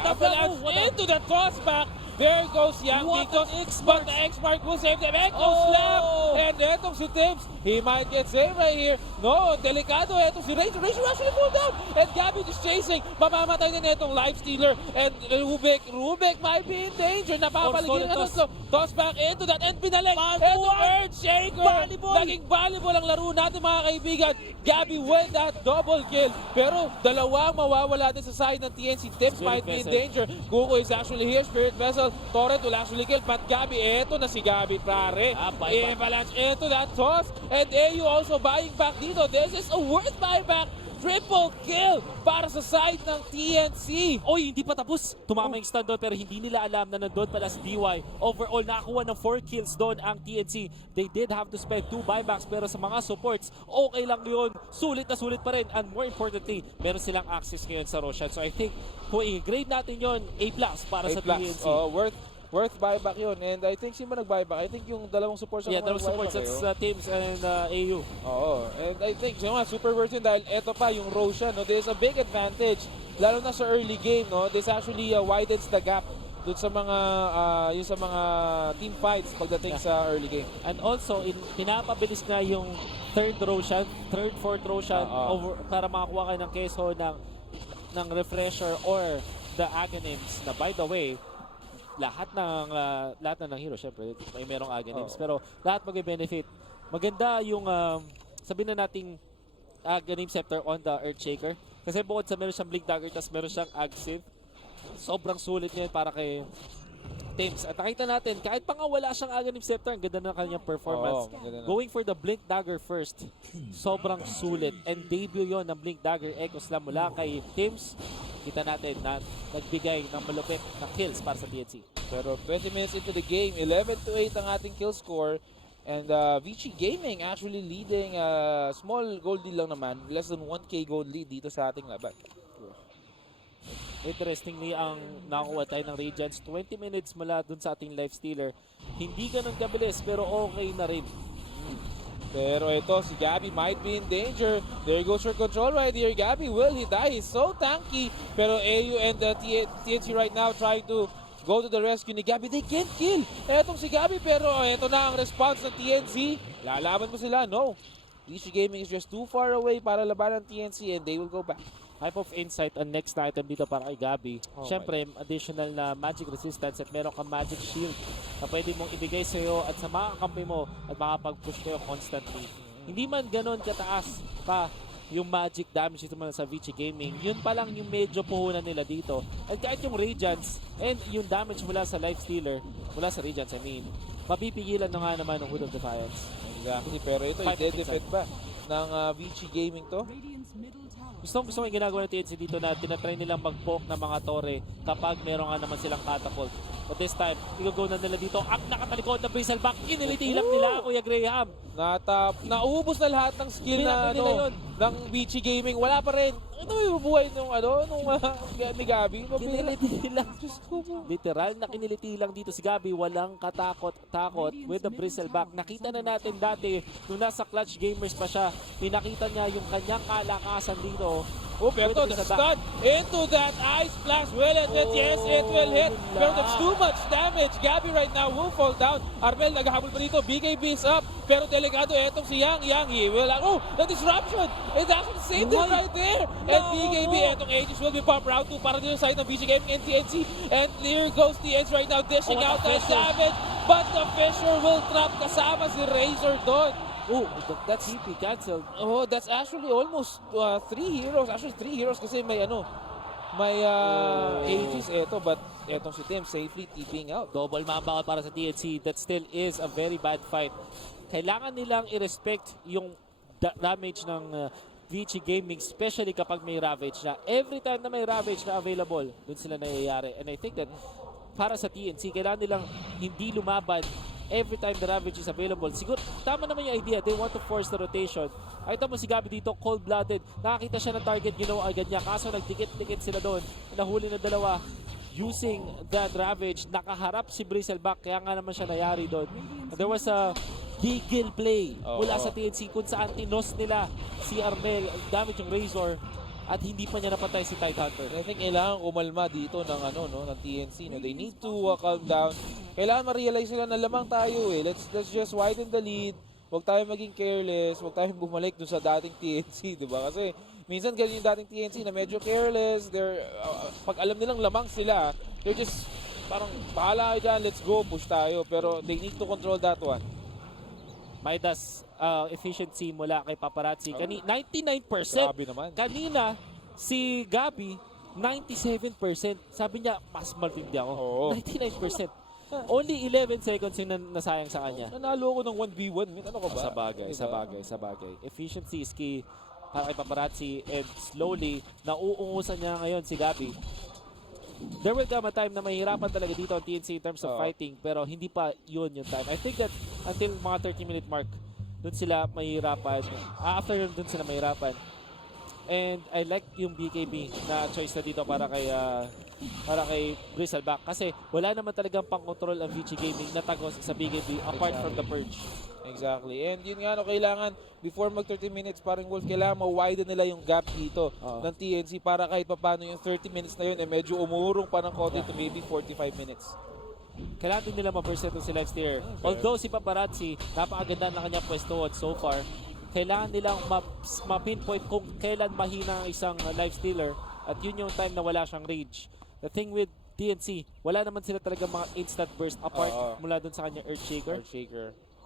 avalanche into that toss back. There goes Young What Dictos, an X-Mark! but the X-Mark will save them. Echo slap! And etong si Tims, he might get saved right here. No, delikado etong si Razor. Razor actually fall down. And Gabby is chasing. Mamamatay din etong life stealer. And Rubik might be in danger. Napapaligid ang toss back into that. And pinalik. Etong Earthshaker. Naging volleyball ang laro natin mga kaibigan. Gabby with that double kill. Pero dalawang mawawala din sa side ng TNC. Tims might be in danger. Kuko is actually here. Spirit Vessel. Torrent will actually kill. But Gabby, eto na si Gabby, pare. Avalanche into that toss. And AU also buying back dito. This is a worth buyback. Triple kill para sa side ng TNC. Oy, hindi pa tapos. Tumama yung stun doon pero hindi nila alam na nandun pala si DY. Overall, nakakuha ng 4 kills doon ang TNC. They did have to spend 2 buybacks pero sa mga supports, okay lang yun. Sulit na sulit pa rin. And more importantly, meron silang access ngayon sa Roshan. So I think, kung i-grade natin yun, A+ para sa TNC. Worth buyback yun. And I think sino ba nag-buyback? I think yung dalawang supports dalawang supports at Teams and AU. Oo. And I think super worth yun dahil eto pa yung Roshan. No? There's a big advantage. Lalo na sa early game. No? This actually widens the gap doon sa mga yung sa mga team fights pagdating sa early game. And also, pinapabilis na yung fourth Roshan over, para makakuha kayo ng keso ng refresher or the Aghanims na by the way, lahat na ng hero, syempre, may merong Aghanims. Pero lahat mag-benefit. Maganda yung, sabihin na nating Aghanim Scepter on the Earthshaker. Kasi bukod sa meron siyang Blink Dagger, tas meron siyang Ag-Sieve. Sobrang sulit ngayon para kay Tims. At nakita natin, kahit pa nga wala siyang Aghanim Scepter, ang ganda ng kanyang performance. Going for the Blink Dagger first, sobrang sulit. And debut yon ng Blink Dagger Echo Slam mula kay Tims. Kita natin na nagbigay ng malupit na kills para sa TNC. Pero 20 minutes into the game, 11-8 ang ating kill score. And Vici Gaming actually leading small gold lead lang naman. Less than 1k gold lead dito sa ating laban. Interestingly, ang nakuha tayo ng Radiance, 20 minutes mula dun sa ating life stealer. Hindi ganun kabilis pero okay na rin. Pero ito, si Gabby might be in danger. There goes your control right here. Gabby, will he die? He's so tanky. Pero AU and the TNC right now trying to go to the rescue ni Gabby. They can't kill. Etong si Gabby, pero ito na ang response ng TNC. Lalaban mo sila? No. Vici Gaming is just too far away para labanan ng TNC and they will go back. Type of insight on next na item dito para kay Gabby. Siyempre, additional na magic resistance at meron kang magic shield na pwede mong ibigay sa iyo at sa mga kampi mo at makapag-push kayo constantly. Hindi man ganon kataas pa yung magic damage dito sa Vici Gaming. Yun pa lang yung medyo puhunan nila dito. At kahit yung Radiance and yung damage mula sa Life Stealer, mula sa Radiance mapipigilan na nga naman ng Hood of Defiance. Exactly, pero ito, i-defend ba ng Vici Gaming to? Gusto mo yung ginagawa ng TNC dito na tinatry nilang mag-poke ng mga tore kapag meron nga naman silang catapult. But this time, i-go na nila dito. Ang nakatalikod na Bristleback, inilitilang nila, Kuya Graham. Naubos na lahat ng skill na ng Vici Gaming. Wala pa rin. Ito may bubuhay nung ni Gabby. Kinilitilang. Literal na kinilitilang dito si Gabby. Walang katakot with the Bristleback. Nakita na natin dati nung nasa Clutch Gamers pa siya. Pinakita niya yung kanyang kalakasan dito. Pero the stun into that ice blast will it hit? Yes, it will hit. Pero that's too much damage. Gabby right now will fall down. Armel naghahabol pa dito. BKB is up. Pero delikado etong si Yang. He will the disruption. It actually saved him right there. And BKB etong Aegis will be popped round 2 para dito sa side ng Vici Gaming and TNC. And here goes TNC right now dishing out the damage. But the Fisher will trap kasama si Razor doon. That's TP canceled. That's actually almost 3 heroes. Actually 3 heroes kasi may Aegis eto, but etong si Tim safely TPing out. Double mabakal para sa TNC. That still is a very bad fight. Kailangan nilang i-respect yung damage ng Vici Gaming, especially kapag may Ravage na. Every time na may Ravage na available, dun sila nangyayari. And I think that para sa TNC, kailangan nilang hindi lumaban every time the Ravage is available. Siguro, tama naman yung idea. They want to force the rotation. Ay, tamo si Gabby dito, cold-blooded. Nakakita siya ng target, ginawa agad niya. Kaso nagdikit-dikit sila doon. Nahuli na dalawa. Using that Ravage, nakaharap si Bristleback. Kaya nga naman siya nayari doon. There was a giggle play mula sa TNC kung saan tinos nila si Armel. Gamit yung Razor. at hindi pa niya napatay si Tidehunter. I think kailangan kumalma dito ng ng TNC. No? They need to calm down. Kailangan ma-realize nila na lamang tayo eh. Let's just widen the lead. Huwag tayo maging careless. Huwag tayong bumalik dun sa dating TNC, di ba? Kasi minsan ganyan yung dating TNC na medyo careless. Pag alam nilang lamang sila, they're just parang bahala kayo dyan, let's go, push tayo. Pero they need to control that one. Midas efficiency mula kay Paparazzi. 99%. Grabe naman. Kanina, si Gabi, 97%. Sabi niya, mas matindi ako. Oo. 99%. Only 11 seconds yung nasayang sa kanya. Nanalo ako ng 1v1. Ano ka ba? Sa bagay. Efficiency is key para kay Paparazzi, and slowly, nauungusan niya ngayon si Gabi. There will come a time na mahirapan talaga dito ang TNC in terms of fighting, pero hindi pa yun yung time. I think that until mga 30-minute mark, dun sila mahirapan. After yun, dun sila mahirapan. And I like yung BKB na choice na dito para kay Bristleback, kasi wala naman talagang pang-control ang Vici Gaming na tagos sa BKB apart from the Purge. Exactly. And yun nga, kailangan before mag 30 minutes, parang Wolf, kailangan ma-widen nila yung gap dito ng TNC para kahit paano yung 30 minutes na yun medyo umurong pa ng konti to maybe 45 minutes. Kailangan din nila ma-percent si Lifesteer. Although si Paparazzi, napakaganda na kanya pwesto so far, kailangan nilang ma-pinpoint kung kailan mahina ang isang Lifestealer, at yun yung time na wala siyang rage. The thing with TNC, wala naman sila talaga mga instant burst apart mula dun sa kanya Earthshaker.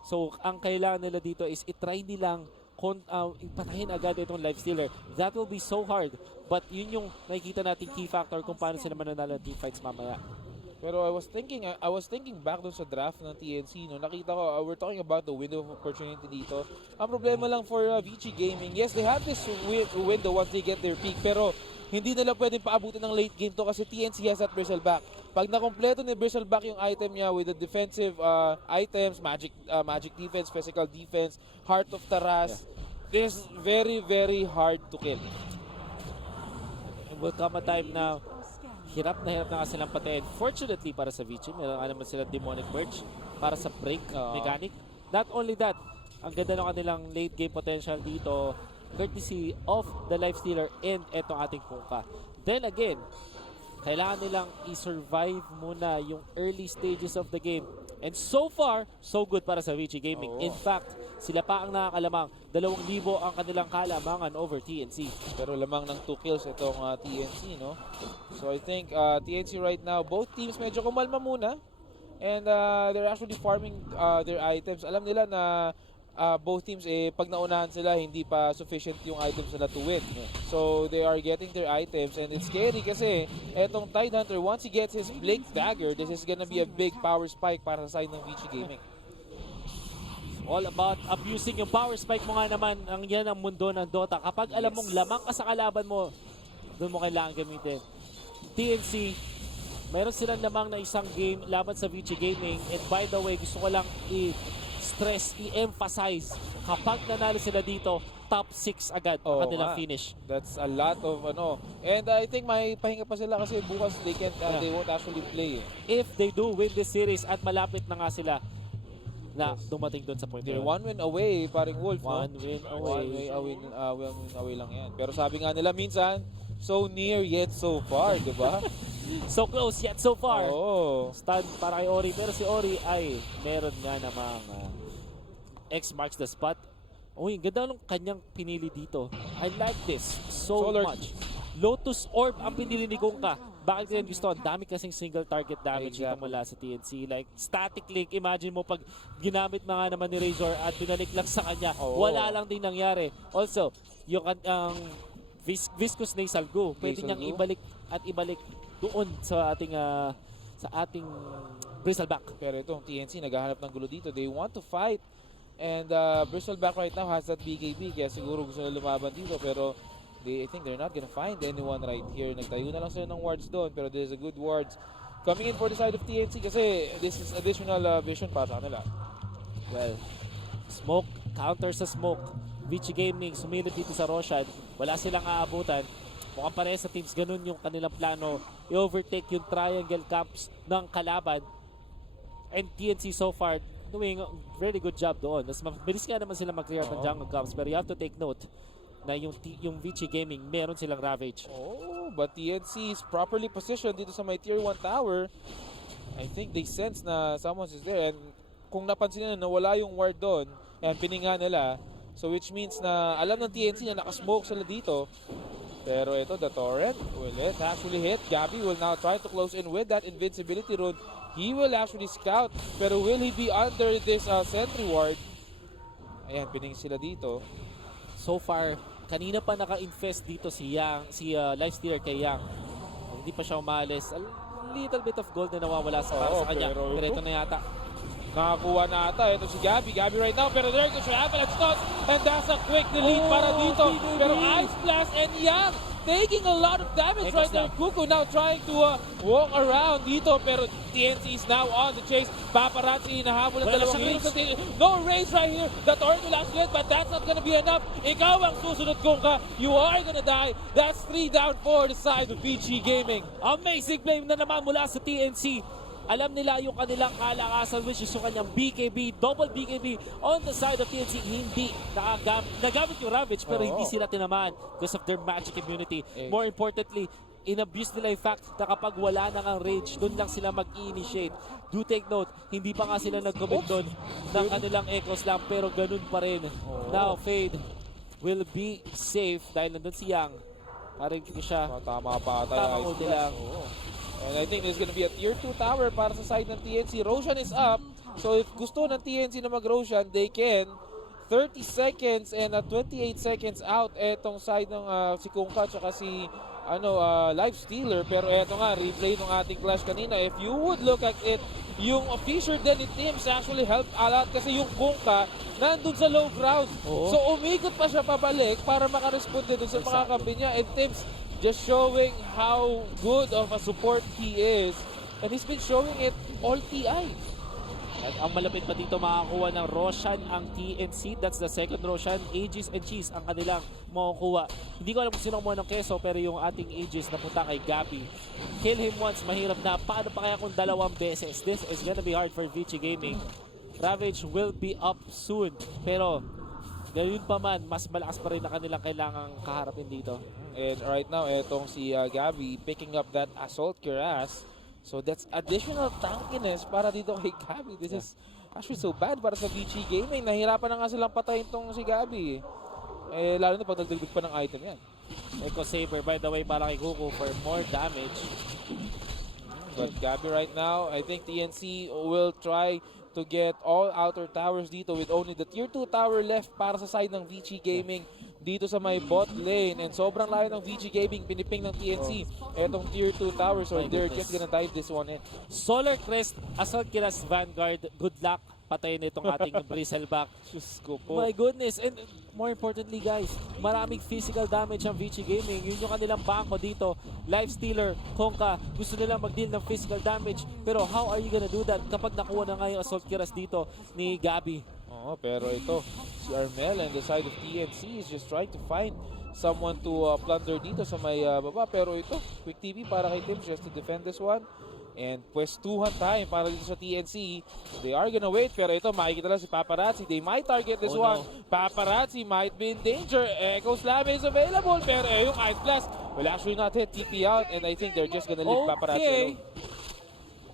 So, ang kailangan nila dito is itry nilang patahin agad itong Lifestealer. That will be so hard. But yun yung nakikita natin key factor kung paano sila mananalo ng team fights mamaya. Pero I was thinking back dun sa draft ng TNC, no. Nakita ko, we're talking about the window of opportunity dito. Ang problema lang for Vici Gaming, yes, they have this window once they get their peak, pero hindi nila pwedeng paabutin ng late game to kasi TNC has that Bristleback. Pag nakompleto ni Bristleback yung item niya with the defensive items, magic defense, physical defense, Heart of Taras, this is very, very hard to kill. It will come a time na hirap na nga silang patayin. Fortunately para sa Vici, meron naman sila Demonic Purge para sa break mechanic. Not only that, ang ganda ng kanilang late game potential dito, courtesy of the Lifestealer and etong ating Pungka. Then again, kailangan nilang i-survive muna yung early stages of the game. And so far, so good para sa Vici Gaming. In fact, sila pa ang nakakalamang. 2,000 ang kanilang kalamangan over TNC. Pero lamang ng 2 kills itong TNC, no? So I think TNC right now, both teams medyo kumalma muna. And they're actually farming their items. Alam nila na both teams, pag naunahan sila, hindi pa sufficient yung items nila to win. So they are getting their items, and it's scary kasi etong Tidehunter, once he gets his Blink Dagger, this is gonna be a big power spike para sa side ng Vici Gaming. All about abusing yung power spike mo nga naman. Yan ang mundo ng Dota. Kapag alam mong lamang ka sa kalaban mo, doon mo kailangan gamitin. TNC, mayroon silang lamang na isang game laban sa Vici Gaming. And by the way, gusto ko lang i-stress, i-emphasize, kapag nanalo sila dito, top 6 agad ang kanilang finish. That's a lot of And I think may pahinga pa sila kasi bukas they won't actually play. If they do win this series at malapit na nga sila na dumating doon sa point. They're 1 win away, paring Wolf. 1 win away. 1 win away lang yan. Pero sabi nga nila minsan, so near yet so far, di ba? So close yet so far. Stun para kay Ori. Pero si Ori ay meron nga namang X marks the spot. Uy, ganda nung kanyang pinili dito. I like this so much. Lotus Orb ang pinili ni Kungka. Bakit yan gusto? Ang dami kasing single target damage dito mula sa TNC. Like, static link. Imagine mo pag ginamit mga naman ni Razor at binalik lang sa kanya, wala lang din nangyari. Also, yung Viscous Nasal Goo, pwede niyang ibalik doon sa ating Bristleback. Pero itong TNC, naghahanap ng gulo dito. They want to fight. And Bristleback right now has that BKB. Kaya siguro gusto nila lumaban dito. Pero I think they're not gonna find anyone right here. Nagtayo na lang sila ng wards doon, pero there's a good wards coming in for the side of TNC kasi this is additional vision para sa kanila. Well, smoke, counter sa smoke. Vici Gaming sumilip dito sa Roshan. Wala silang aabutan. Mukhang pareha sa teams, ganun yung kanilang plano. I-overtake yung triangle camps ng kalaban. And TNC so far doing a very good job doon. Mas mabilis nga naman sila mag-clear ng jungle camps, pero you have to take note. na yung Vici Gaming meron silang Ravage. Oh, but TNC is properly positioned dito sa may tier 1 tower. I think they sense na someone is there, and kung napansin nila na wala yung ward doon, and pininga nila, so which means na alam ng TNC na nakasmoke sila dito. Pero ito, the Torrent, will it actually hit? Gabby will now try to close in with that invincibility rune. He will actually scout, pero will he be under this sentry ward? Ayan, pining sila dito. So far, kanina pa naka-infest dito si Lifestealer kay Yang. Hindi pa siya umalis. A little bit of gold na nawawala para sa kanya. Pero ito na yata. Nakakuha na ata. Ito si Gabby. Gabby right now. Pero there goes your avalanche toss. And that's a quick delete para dito. Pero Ice Blast and Yang taking a lot of damage right now. Kuku now trying to walk around dito. Pero TNC is now on the chase. Paparazzi hinahabol ng dalawang heroes. No race right here. The Torrent will actually hit, but that's not gonna be enough. Ikaw ang susunod kung ka. You are gonna die. That's 3 down for the side of Vici Gaming. Amazing play na naman mula sa TNC. Alam nila yung kanilang kalakasan, which is yung kanyang BKB, double BKB on the side of TNC. Hindi nagamit yung Ravage, pero hindi sila tinamaan because of their magic immunity. More importantly, in-abuse nila yung fact na kapag wala nang ang rage, doon lang sila mag-initiate. Do take note, hindi pa nga sila nag-commit doon ng kanilang echoes lang, pero ganun pa rin. Now, Fade will be safe dahil nandun si Yang. Parang siya. Tama pa tayo. Tama ulti lang. And I think there's gonna be a tier 2 tower para sa side ng TNC. Roshan is up. So if gusto ng TNC na mag-Roshan, they can. 30 seconds and 28 seconds out etong side ng si Kungka at si Lifestealer. Pero eto nga, replay ng ating clash kanina. If you would look at it, yung Fisher din ni Tims actually helped a lot kasi yung Kungka nandun sa low ground. So umikot pa siya pabalik para makaresponde dun sa mga kampi niya. And Tims just showing how good of a support he is. And he's been showing it all TI. At ang malapit pa dito makakuha ng Roshan ang TNC. That's the second Roshan. Aegis and Cheese ang kanilang makukuha. Hindi ko alam kung sino kumuha ng keso, pero yung ating Aegis napunta kay Gabby. Kill him once, mahirap na. Paano pa kaya kung 2 beses? This is gonna be hard for Vici Gaming. Ravage will be up soon. Pero gayun pa man, mas malakas pa rin na kanilang kailangang kaharapin dito. And right now, etong si Gabby picking up that Assault Cuirass. So that's additional tankiness para dito kay Gabby. This is actually so bad para sa Vici Gaming. Nahirapan na nga silang patayin tong si Gabby. Lalo na pag nagdagdag pa ng item yan. Echo Saber, by the way, para kay Kuku for more damage. But Gabby right now, I think TNC will try to get all outer towers dito with only the tier 2 tower left para sa side ng Vici Gaming dito sa may bot lane. And sobrang layo ng Vici Gaming, piniping ng TNC etong tier 2 tower, so they're just gonna dive this one in. Solar Crest, Assault Cuirass Vanguard, good luck. Patay na itong ating Bristleback. Diyos ko po. My goodness. And more importantly guys, maraming physical damage ang Vici Gaming. Yun yung kanilang bangko dito. Lifestealer, Kongka, gusto nilang mag-deal ng physical damage. Pero how are you gonna do that kapag nakuha na nga yung Assault Cuirass dito ni Gabby? Pero ito, si Armel and the side of TNC is just trying to find someone to plunder dito sa may baba. Pero ito, quick TV para kay Tim just to defend this one. And pwestuhan time para dito sa TNC. They are gonna wait. Pero ito, makikita lang si Paparazzi. They might target this one. Paparazzi might be in danger. Echo Slam is available. Pero yung Ice Blast will actually not hit. TP out. And I think they're just gonna leave Paparazzi alone.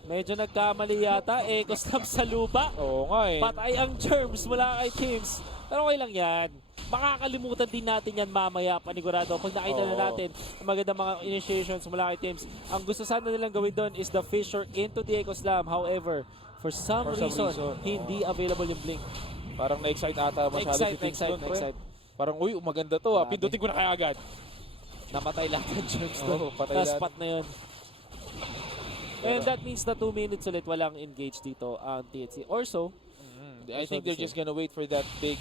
Medyo nagkamali yata. Echo Slam sa lupa. Oo nga eh. Patay ang germs mula kay Teams. Pero okay lang yan. Makakalimutan din natin yan mamaya, panigurado. Pag nakita na natin ang magandang mga initiations mula kay Teams, ang gusto sana nilang gawin doon is the Fisher into the Echo Slam. However, for some reason, hindi available yung Blink. Parang na-excite ata masyado si Teams doon. Parang, uy, maganda to. Pindutin ko na kaya agad. Namatay lahat ng germs doon. Last spot na yun. And that means na 2 minutes ulit walang engage dito ang TNC. Or so, I think they're just gonna wait for that big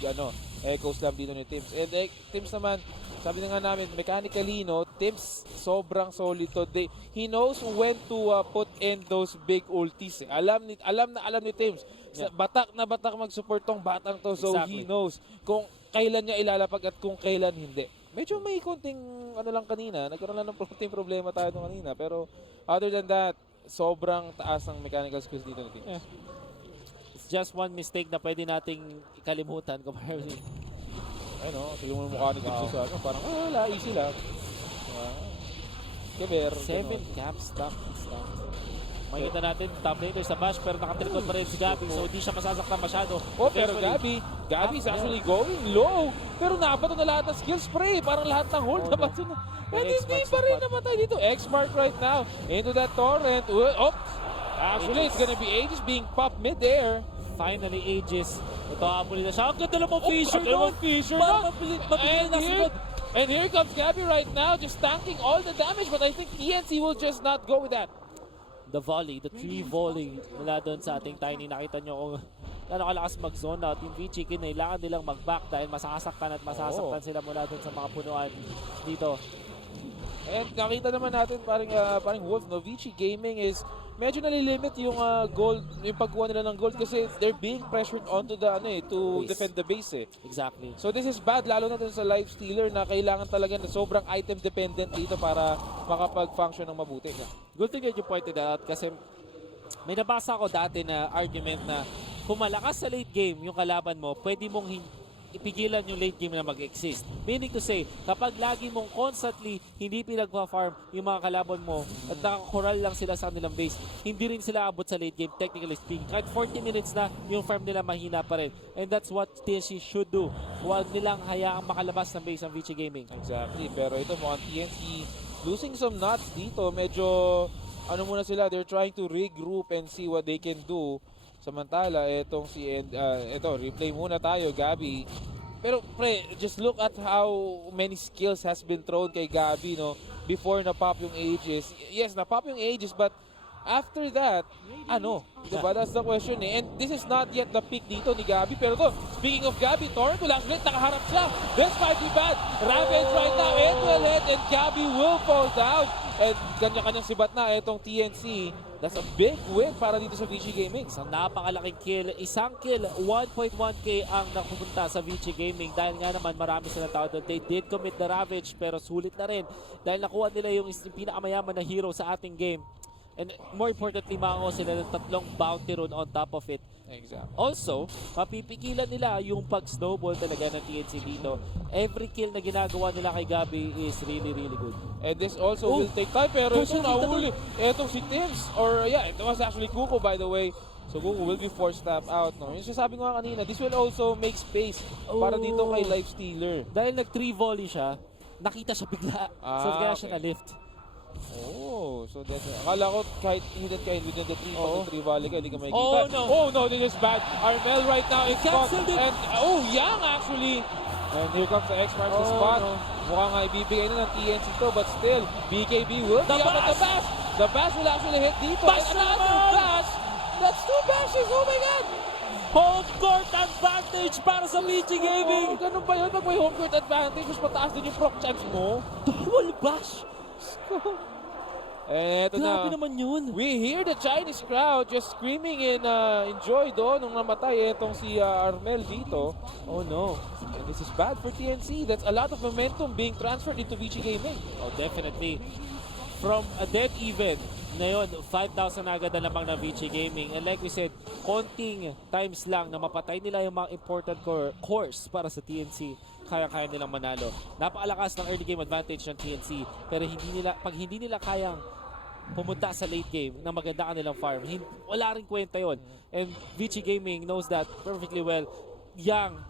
Echo Slam dito ni Tims. And Tims naman, sabi na nga namin, mechanically, Tims sobrang solid to. He knows when to put in those big ultis. Alam ni Tims. Batak na batak mag-support tong batang to. So he knows kung kailan niya ilalapag at kung kailan hindi. Medyo may konting lang kanina. Nagkaroon lang ng konting problema tayo kanina. Pero other than that, sobrang taas ng mechanical skills dito ni Tims. Just one mistake na pwede nating ikalimutan. Ayun o, tignan mo yung mukha ni Gibson sa ano. Parang, wala, easy lang. Keber. 7 caps stock. Makikita natin, top laner sa bash, pero nakatilikod pa rin si Gabi, so hindi siya masasaktan masyado. Oh, pero Gabi is actually going low. Pero nabato na lahat ng skill spray. Parang lahat ng hold nabato na. And hindi pa rin namatay dito. X-Mark right now into that torrent. Oh, actually, it's gonna be Aegis being popped mid-air. Finally, Aegis. Ito, habulin na siya. Ang ganda naman Fisher nun! Parang mabilis na sunod. And here comes Gabi right now, just tanking all the damage. But I think TNC will just not go with that. The volley, the 3 volley mula doon sa ating Tiny. Nakita nyo kung ano kalakas mag-zone out. Yung Vici, kailangan nilang mag-back dahil masasaktan at masasaktan sila mula doon sa mga punuan dito. And nakita naman natin parang Wolf, no? Vici Gaming is medyo nalilimit yung gold, yung pagkuha nila ng gold kasi they're being pressured onto the to Base. defend the base eh. Exactly. So this is bad lalo na dun sa life stealer na kailangan talaga na sobrang item dependent dito para makapag-function ng mabuti. Good thing that you pointed out kasi may nabasa ako dati na argument na kung malakas sa late game yung kalaban mo, pwede mong ipigilan yung late game na mag-exist. Meaning to say, kapag lagi mong constantly hindi pinagpa-farm yung mga kalaban mo at nakakoral lang sila sa kanilang base, hindi rin sila abot sa late game, technically speaking. Kahit 40 minutes na, yung farm nila mahina pa rin. And that's what TNC should do. Huwag nilang hayaang makalabas ng base ng Vici Gaming. Exactly. Pero ito mukhang TNC losing some nuts dito. Medyo ano muna sila, they're trying to regroup and see what they can do. Samantala, etong replay muna tayo, Gabi. Pero pre, just look at how many skills has been thrown kay Gabi, no? Before na-pop yung Aegis. Yes, na-pop yung Aegis, but after that, ano? Diba? That's the question eh. And this is not yet the peak dito ni Gabi. Pero to, speaking of Gabi, Torrent will actually nakaharap siya. This might be bad. Ravage right now, it will hit, and Gabi will fall down. And kanya-kanyang sibat na itong TNC. That's a big win para dito sa Vici Gaming. Isang napakalaking kill. Isang kill, 1.1k ang napupunta sa Vici Gaming. Dahil nga naman marami silang tao doon. They did commit the Ravage pero sulit na rin. Dahil nakuha nila yung pinakamayaman na hero sa ating game. And more importantly, makakuha sila ng 3 bounty rune on top of it. Exactly. Also, mapipigilan nila yung pag-snowball talaga ng TNC dito. Every kill na ginagawa nila kay Gabi is really, really good. And this also will take time, pero ito nahuli. Ito si Tims, or yeah, it was actually Kuko by the way. So Kuko will be forced tap out. No? Yung sasabi ko nga kanina, this will also make space para dito kay Life Stealer. Dahil nag-3 volley siya, nakita siya bigla. So kaya siya na-lift. Oh, so that's akala ko kahit within the 3 volley ka, hindi ka makikita. Oh no! Oh no, this is bad. Armel right now is caught. Canceled it. And Yang actually. And here comes the X-Mark to spot. Mukhang nga ibibigay na ng TNC to, but still, BKB will be up at the bash. The bash will actually hit dito. Bash And another bash. That's 2 bashes. Oh my God. Home court advantage para sa Vici Gaming. Oh, ganun ba yun? Pag may home court advantage, mas mataas din yung proc chance mo. Double bash. Eto Grabe na. naman yun. We hear the Chinese crowd just screaming in enjoy doon nung namatay etong si Armel dito. Oh no. And this is bad for TNC. That's a lot of momentum being transferred into Vici Gaming. Oh, definitely. From a dead even, ngayon, 5,000 agad na lamang na Vici Gaming. And like we said, konting times lang na mapatay nila yung mga important cores para sa TNC. Kaya-kaya nilang manalo. Napakalakas ng early game advantage ng TNC. Pero pag hindi nila kayang pumunta sa late game na maganda kanilang farm, wala rin kwenta yon. And Vici Gaming knows that perfectly well. Yang,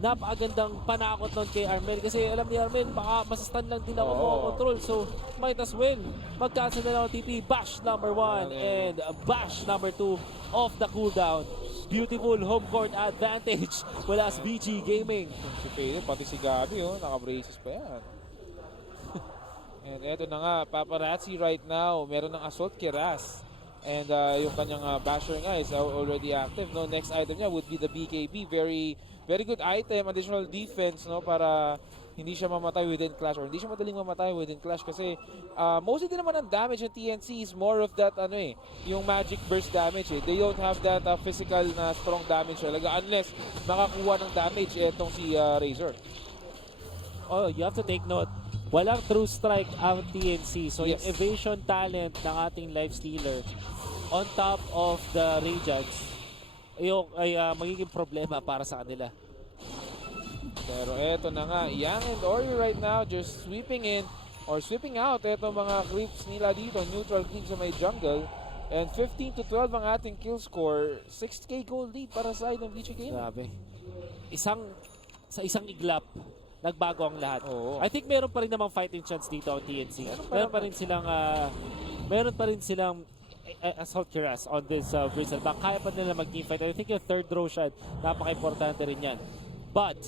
napakagandang panakot nun kay Armel kasi alam ni Armel baka masastan lang din ako control, so might as well mag-cancel na lang ang TP. Bash number 1 and bash number 2 off the cooldown. Beautiful home court advantage wala sa Vici Gaming. Si Payne, pati si Gabi, naka-braces pa yan. And eto na nga, paparazzi right now, meron ng assault kay Ras. And yung kanyang basher nga is already active. No, next item niya would be the BKB. Very good item, additional defense, no, para hindi siya mamatay within clash or hindi siya madaling mamatay within clash kasi mostly din naman ang damage ng TNC is more of that yung magic burst damage eh. They don't have that physical na strong damage talaga unless makakuha ng damage etong si Razor. Oh, you have to take note. Walang true strike ang TNC. So yes, yung evasion talent ng ating life stealer on top of the Radiance ay magiging problema para sa kanila. Pero eto na nga, Yang and Ori right now just sweeping in or sweeping out eto mga creeps nila dito, neutral creeps sa may jungle. And 15-12 ang ating kill score, 6k gold lead para sa side ng Vici Gaming. Grabe. Sa isang iglap, nagbago ang lahat. Oo. I think meron pa rin namang fighting chance dito ang TNC. Meron pa rin silang assault cuirass on this Bristleback. Kaya pa nila mag-team fight. I think yung third Roshan, napaka-importante rin yan. But,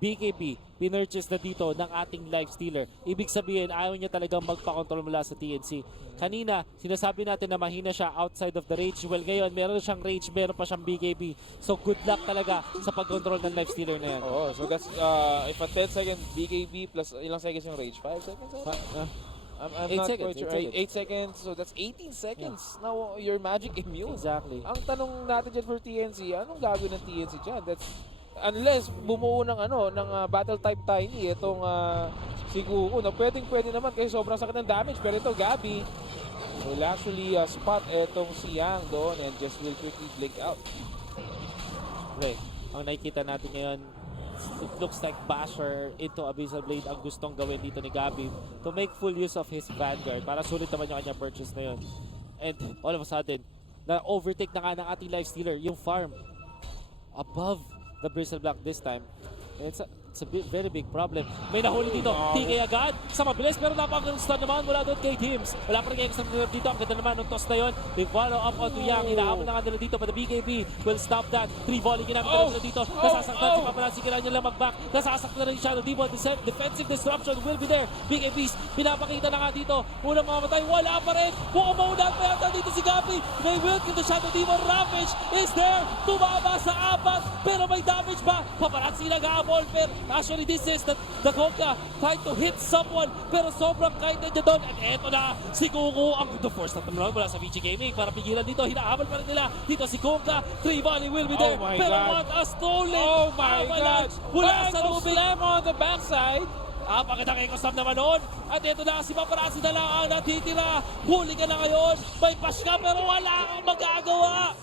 BKB, pinurchase na dito ng ating life stealer. Ibig sabihin, ayaw niya talagang magpa-control mula sa TNC. Kanina, sinasabi natin na mahina siya outside of the rage. Well, ngayon, meron siyang rage, meron pa siyang BKB. So, good luck talaga sa pag-control ng life stealer na yan. Oh, so that's if a 10 second BKB plus ilang seconds yung rage? 5 seconds? I'm not quite sure. 8 seconds. So that's 18 seconds. Yeah. Now you're magic immune. Exactly. Ang tanong natin dyan for TNC, anong gagawin ng TNC dyan? That's unless bumuo ng battle type Tiny itong Siguko na pwede naman kasi sobrang sakit ng damage. Pero ito Gabby will actually spot itong si Yang doon and just will quickly blink out. Right. Ang nakikita natin ngayon, it looks like Basher into Abyssal Blade ang gustong gawin dito ni Gabby to make full use of his Vanguard para sulit naman yung kanyang purchase na yun. And all of a sudden, na-overtake na nga ng ating life stealer yung farm above the Bristleback this time. It's a very big problem. May nahuli dito. TK agad sa mabilis pero napakang stun naman mula doon kay Teams. Wala pa rin extra nerve dito. Ang ganda naman ng toss na yun. They follow up onto Yang. Hinahabol na nga nila dito but the BKB will stop that. 3 volley ginamit na rin dito. Nasasaktan si Paparazzi. Kailangan niya lang mag-back. Nasasaktan na rin siya. Defensive disruption will be there. BKBs pinapakita na nga dito. Unang mamamatay. Wala pa rin. Mukhang maunahan pa yata dito si Gabi. They will kill the Shadow Demon. Ravage is there. Tumaba sa apat. Pero may damage ba? Paparazzi nag-aabol. Pero actually, this is the Konka trying to hit someone pero sobrang kite niya doon. At eto na, si Kuko ang the force na tulungan mula sa Vici Gaming para pigilan dito. Hinahabol pa rin nila. Dito si Konka. 3 volley will be there. Pero what a stolen avalanche. Wala sa lubig. Slam on the backside. Pakitang ekosam naman noon. At ito na, si Paparazzi na lang ang natitira. Huli ka na ngayon. May pass ka pero wala kang magagawa.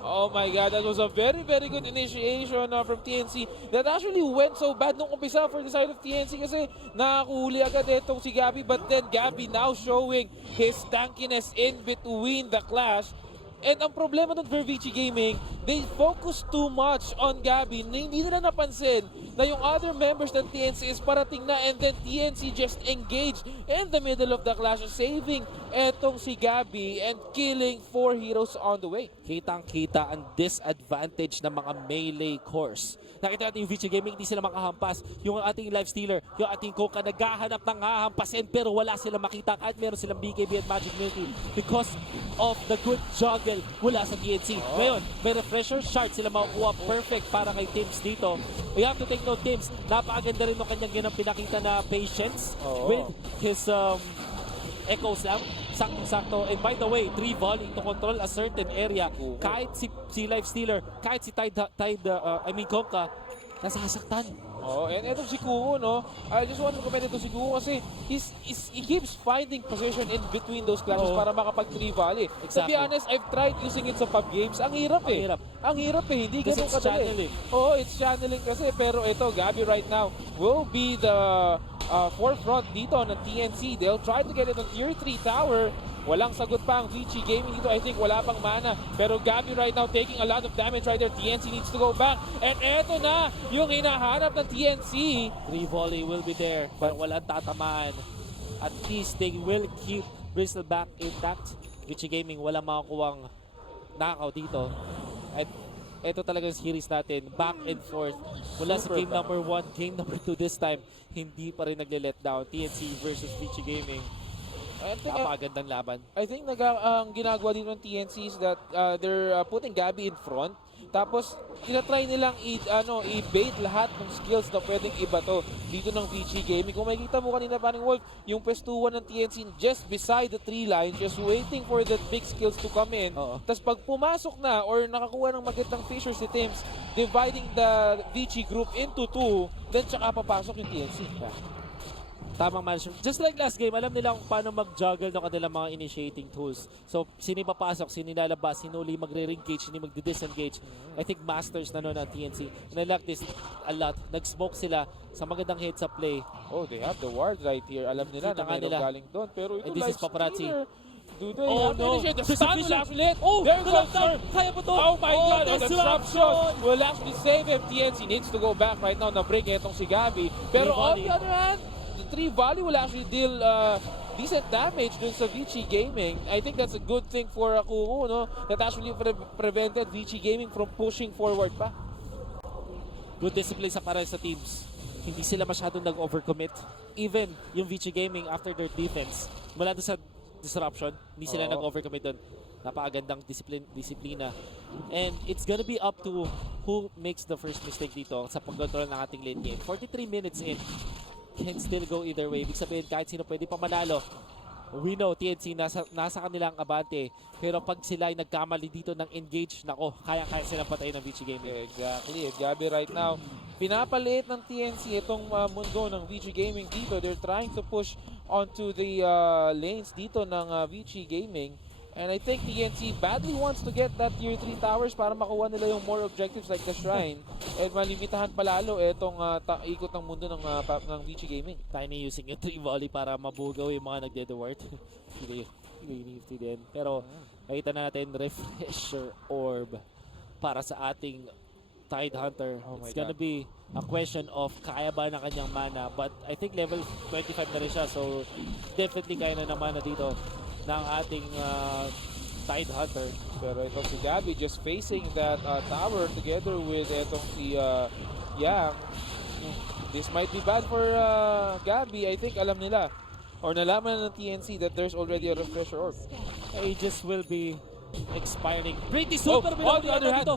Oh my god, that was a very good initiation from TNC that actually went so bad nung umpisa for the side of TNC kasi nakahuli agad itong si Gabby, but then Gabby now showing his tankiness in between the clash. And ang problema dun for Vici Gaming, they focus too much on Gabby. Hindi nila napansin na yung other members ng TNC is parating na and then TNC just engaged in the middle of the clash, saving etong si Gabby and killing 4 heroes on the way. Kitang-kita ang disadvantage ng mga melee cores. Nakita natin yung Vici Gaming, hindi sila makahampas. Yung ating life stealer, yung ating Koka, naghahanap ng hahampasin pero wala silang makita kahit meron silang BKB at Magic Milky because of the good juggle mula sa TNC. Ngayon, may refresher shard sila makukuha perfect para kay Teams dito. We have to take note, Teams, napakaganda rin ng kanyang ginang pinakita na patience with his Echo Slam. Saktong-sakto. And by the way, 3 volley to control a certain area. Kahit si Life Stealer, kahit si Konka, nasasaktan. And ito si Kuko, no? I just want to comment ito si Kuko kasi he keeps finding position in between those clashes para makapag 3 volley. To be honest, I've tried using it sa pub games. Ang hirap eh. Ang hirap eh. Hindi ganun kadali. It's channeling kasi. Pero ito, Gabby right now will be the forefront dito ng TNC. They'll try to get it on tier 3 tower. Walang sagot pa ang Vici Gaming dito. I think wala pang mana. Pero Gabby right now taking a lot of damage right there. TNC needs to go back. And eto na yung hinahanap ng TNC. 3 volley will be there. But walang tatamaan. At least they will keep Bristleback intact. Vici Gaming walang makakuwang knockout dito. At ito talagang series natin. Back and forth. Mula sa game number 1, game number 2 this time. Hindi pa rin nagle-let down. TNC versus Vici Gaming. Napakagandang laban. I think ang ginagawa dito ng TNC is that they're putting Gabby in front. Tapos, tinatry nilang i-bait lahat ng skills na pwedeng ibato dito ng Vici Gaming. Kung makikita mo kanina paring Wolf, yung pestuan ng TNC just beside the 3 line, just waiting for the big skills to come in. Tapos pag pumasok na or nakakuha ng magandang fissure si Teams, dividing the Vici group into 2, then tsaka papasok yung TNC. tamang management. Just like last game, alam nila kung paano mag-juggle ng kanilang mga initiating tools. So, sino papasok, sino lalabas, sino uli magre-engage, sino magdi-disengage. I think masters na nun ang TNC. And I like this a lot. Nag-smoke sila sa magandang heads-up play. Oh, they have the ward right here. Alam nila Kita na mayroong nila. galing doon. Pero ito And this is Paparazzi. Do they Oh, have no. initiate? The There's a stun will vision. actually hit. Oh, there goes down. Kaya po to. Oh my God, the disruption. disruption will actually save him. TNC needs to go back right now na break itong si Gabby. Pero on volley. the other hand, the 3 volley will actually deal decent damage dun sa Vici Gaming. I think that's a good thing for Kuko, no? That actually prevented Vici Gaming from pushing forward pa. Good discipline sa para sa teams. Hindi sila masyadong nag-overcommit. Even yung Vici Gaming after their defense, mula doon sa disruption, hindi sila nag-overcommit doon. Napakagandang disiplina. And it's gonna be up to who makes the first mistake dito sa pag-control ng ating late game. 43 minutes in, can still go either way. Ibig sabihin, kahit sino pwede pa manalo. We know, TNC, nasa kanilang abante. Pero pag sila ay nagkamali dito ng engage, nako, kaya-kaya silang patayin ng Vici Gaming. Exactly. Gabby right now, pinapaliit ng TNC itong mundo ng Vici Gaming dito. They're trying to push onto the lanes dito ng Vici Gaming. And I think TNC badly wants to get that tier 3 towers para makuha nila yung more objectives like the shrine. And malimitahan palalo itong ikot ng mundo ng Vici Gaming. Tiny using yung 3 volley para mabugaw yung mga nagde-dewart. Nifty din. Pero nakita natin refresher orb para sa ating Tide Hunter. It's gonna be a question of kaya ba ng kanyang mana. But I think level 25 na rin siya. So definitely kaya na ng mana dito ng ating Tide Hunter. Pero ito si Gabby just facing that tower together with itong si Yang. This might be bad for Gabby. I think alam nila or nalaman na ng TNC that there's already a refresher orb. Aegis will be expiring pretty soon. Pero On the other hand,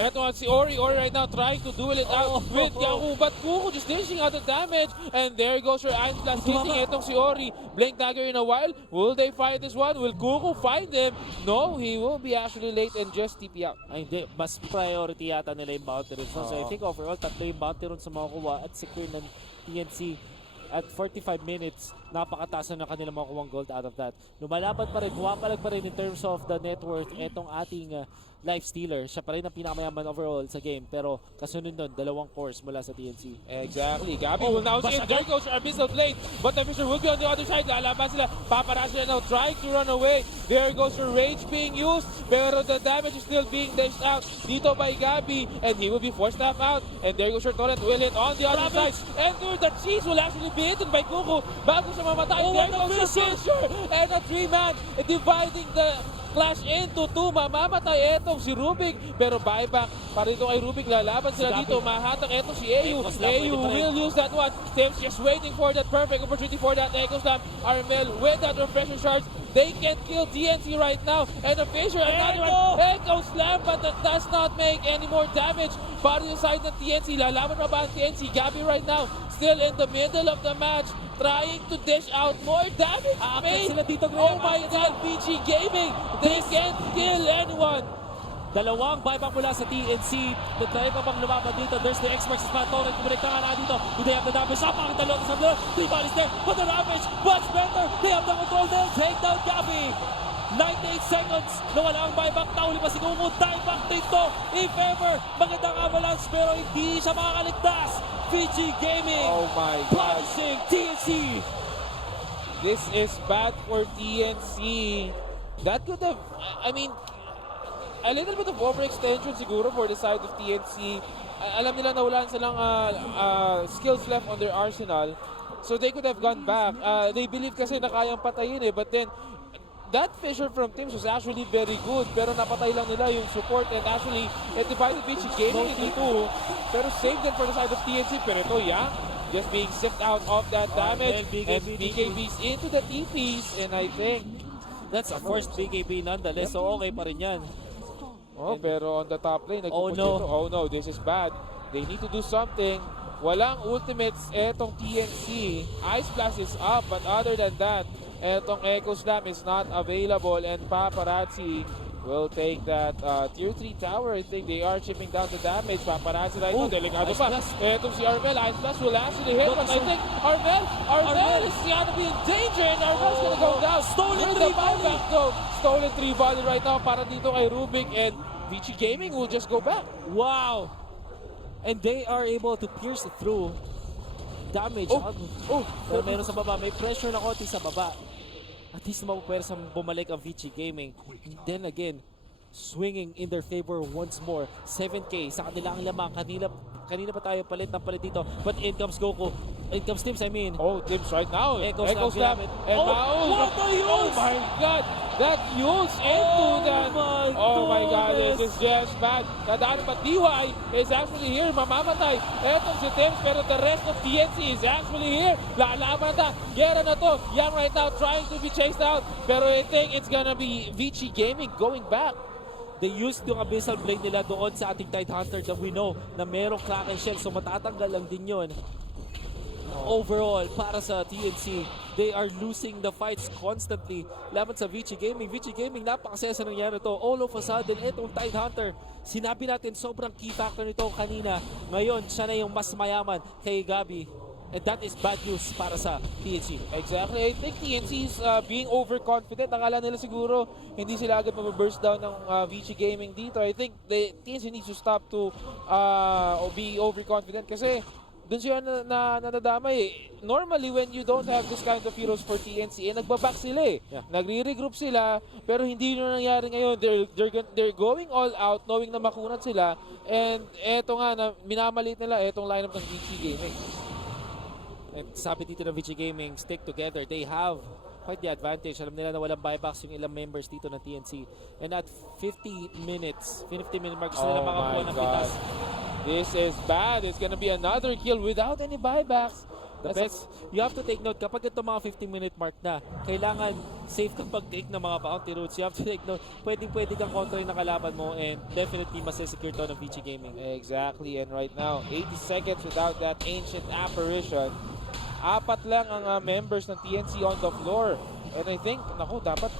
eto si Ori right now trying to duel it out with Yaku, but Kuko just dishing out the damage, and there goes your Iron Blast hitting etong si Ori. Blink Dagger in a while. Will they find this one? Will Kuko find him? No, he will be actually late and just TP out. Ay, hindi. Mas priority yata nila yung bounty run. So I think overall, 3 yung bounty run sa makukuha at secure ng TNC. At 45 minutes, napakataas na kanilang makukuha gold out of that. Lumalaban pa rin, huwapalag pa rin in terms of the net worth etong ating life stealer. Siya pa rin ang pinakamayaman overall sa game. Pero kasunod nun, 2 cores mula sa TNC. Exactly. Gabby will now see. There goes your Abyssal Blade. But the Fisher will be on the other side. Lalaban sila. Paparazzi now trying to run away. There goes your Rage being used. Pero the damage is still being dished out dito by Gabby. And he will be forced to out. And there goes your Torrent. Will hit on the other side. And the cheese will actually be hidden by Kuko. Bago siya mamatay. There goes your Fisher. And a 3-man dividing the clash into 2. Mamamatay etong si Rubik. Pero buyback para dito kay Rubik. Lalaban sila dito. Mahatak etong si Ayu. Ayu will use that one. Thames just waiting for that perfect opportunity for that Echo Slam. Armel with that refresher charge. They can kill TNC right now. And the Fisher, another one. Echo Slam, but that does not make any more damage. Para yung side ng TNC. Lalaban na ba ang TNC? Gabby right now still in the middle of the match. Trying to dish out more damage. Oh my God, Vici Gaming. They can't kill anyone. Dalawang buyback mula sa TNC. Nagtry pa bang lumaban dito. There's the X-Marks sa Torrent. Kumalik na nga dito. They have the damage. Sapang talong sa blur. 3 bodies there. But the damage much better. They have the control there. Take down Gabby. 98 seconds na wala ang buyback. Nauli pa si Kumu. Time back dito. If ever, magandang avalanche pero hindi siya makakaligtas. Vici Gaming. Oh my God. Punishing TNC. This is bad for TNC. That could have, I mean, a little bit of overextension siguro for the side of TNC. Alam nila na wala silang skills left on their arsenal. So they could have gone back. They believe kasi na kayang patayin eh. But then, that Fisher from Teams was actually very good. Pero napatay lang nila yung support. And actually, it divided Vici Gaming into 2. Pero saved them for the side of TNC. Pero ito, yeah, just being sipped out of that damage. And BKB's into the TPs. And I think, that's a first BKB nonetheless. So okay pa rin yan. oh, pero on the top lane, Oh no. Oh no, this is bad. They need to do something. Walang ultimates etong TNC. Ice Blast is up, but other than that, etong Echo Slam is not available. And Paparazzi will take that tier 3 tower. I think they are chipping down the damage. Paparan sila ito. Delikado pa. Etong si Arvel. Ice Blast will actually hit. But I think Arvel is gonna be in danger. And Arvel's gonna go down. Stolen 3 volley. Stolen 3 volley right now para dito kay Rubik. And Vici Gaming will just go back. Wow! And they are able to pierce through damage. Pero meron sa baba. May pressure na konti sa baba. At least mapupwersa bumalik ang Vici Gaming. Then again, swinging in their favor once more. 7K sa kanilang lamang. Kanina pa tayo palit dito. But in comes Goku. In comes Tims, I mean. Tims right now. Echo Snap. And what the use? Oh my God! That use into that. Oh my God, this is just bad. Nadaan pa DY is actually here. Mamamatay. Etong si Tims, pero the rest of TNC is actually here. Lalaban na. Gera na to. Yang right now trying to be chased out. Pero I think it's gonna be Vici Gaming going back. They used yung Abyssal Blade nila doon sa ating Tidehunter that we know na merong Kraken Shell. So matatanggal lang din yun. Overall, para sa TNC, they are losing the fights constantly laban sa Vici Gaming. Vici Gaming, napakasaya sa nangyari to. All of a sudden, itong Tidehunter, sinabi natin sobrang key factor nito kanina. Ngayon, siya na yung mas mayaman kay Gabi. And that is bad news para sa TNC. Exactly. I think TNC is being overconfident. Akala nila siguro hindi sila agad mababurst down ng Vici Gaming dito. I think the TNC needs to stop to be overconfident kasi dun siya nadadamay. Normally, when you don't have this kind of heroes for TNC, nagbaback sila eh. Yeah. Nagre-regroup sila, pero hindi yun nangyari ngayon. They're going all out knowing na makunat sila. And eto nga, na minamalit nila etong lineup ng Vici Gaming. And sabi dito ng Vici Gaming, stick together. They have quite the advantage. Alam nila na walang buybacks yung ilang members dito ng TNC. And at 50 minute mark, gusto nila makakuha ng pitas. This is bad. It's gonna be another kill without any buybacks. The best, you have to take note, kapag ito mga 15-minute mark na, kailangan safe kang pag-take ng mga bounty routes. You have to take note, pwede kang kontrahin ng kalaban mo and definitely masisecure to ng Vici Gaming. Exactly, and right now, 80 seconds without that ancient apparition. 4 lang ang members ng TNC on the floor. And I think, naku, dapat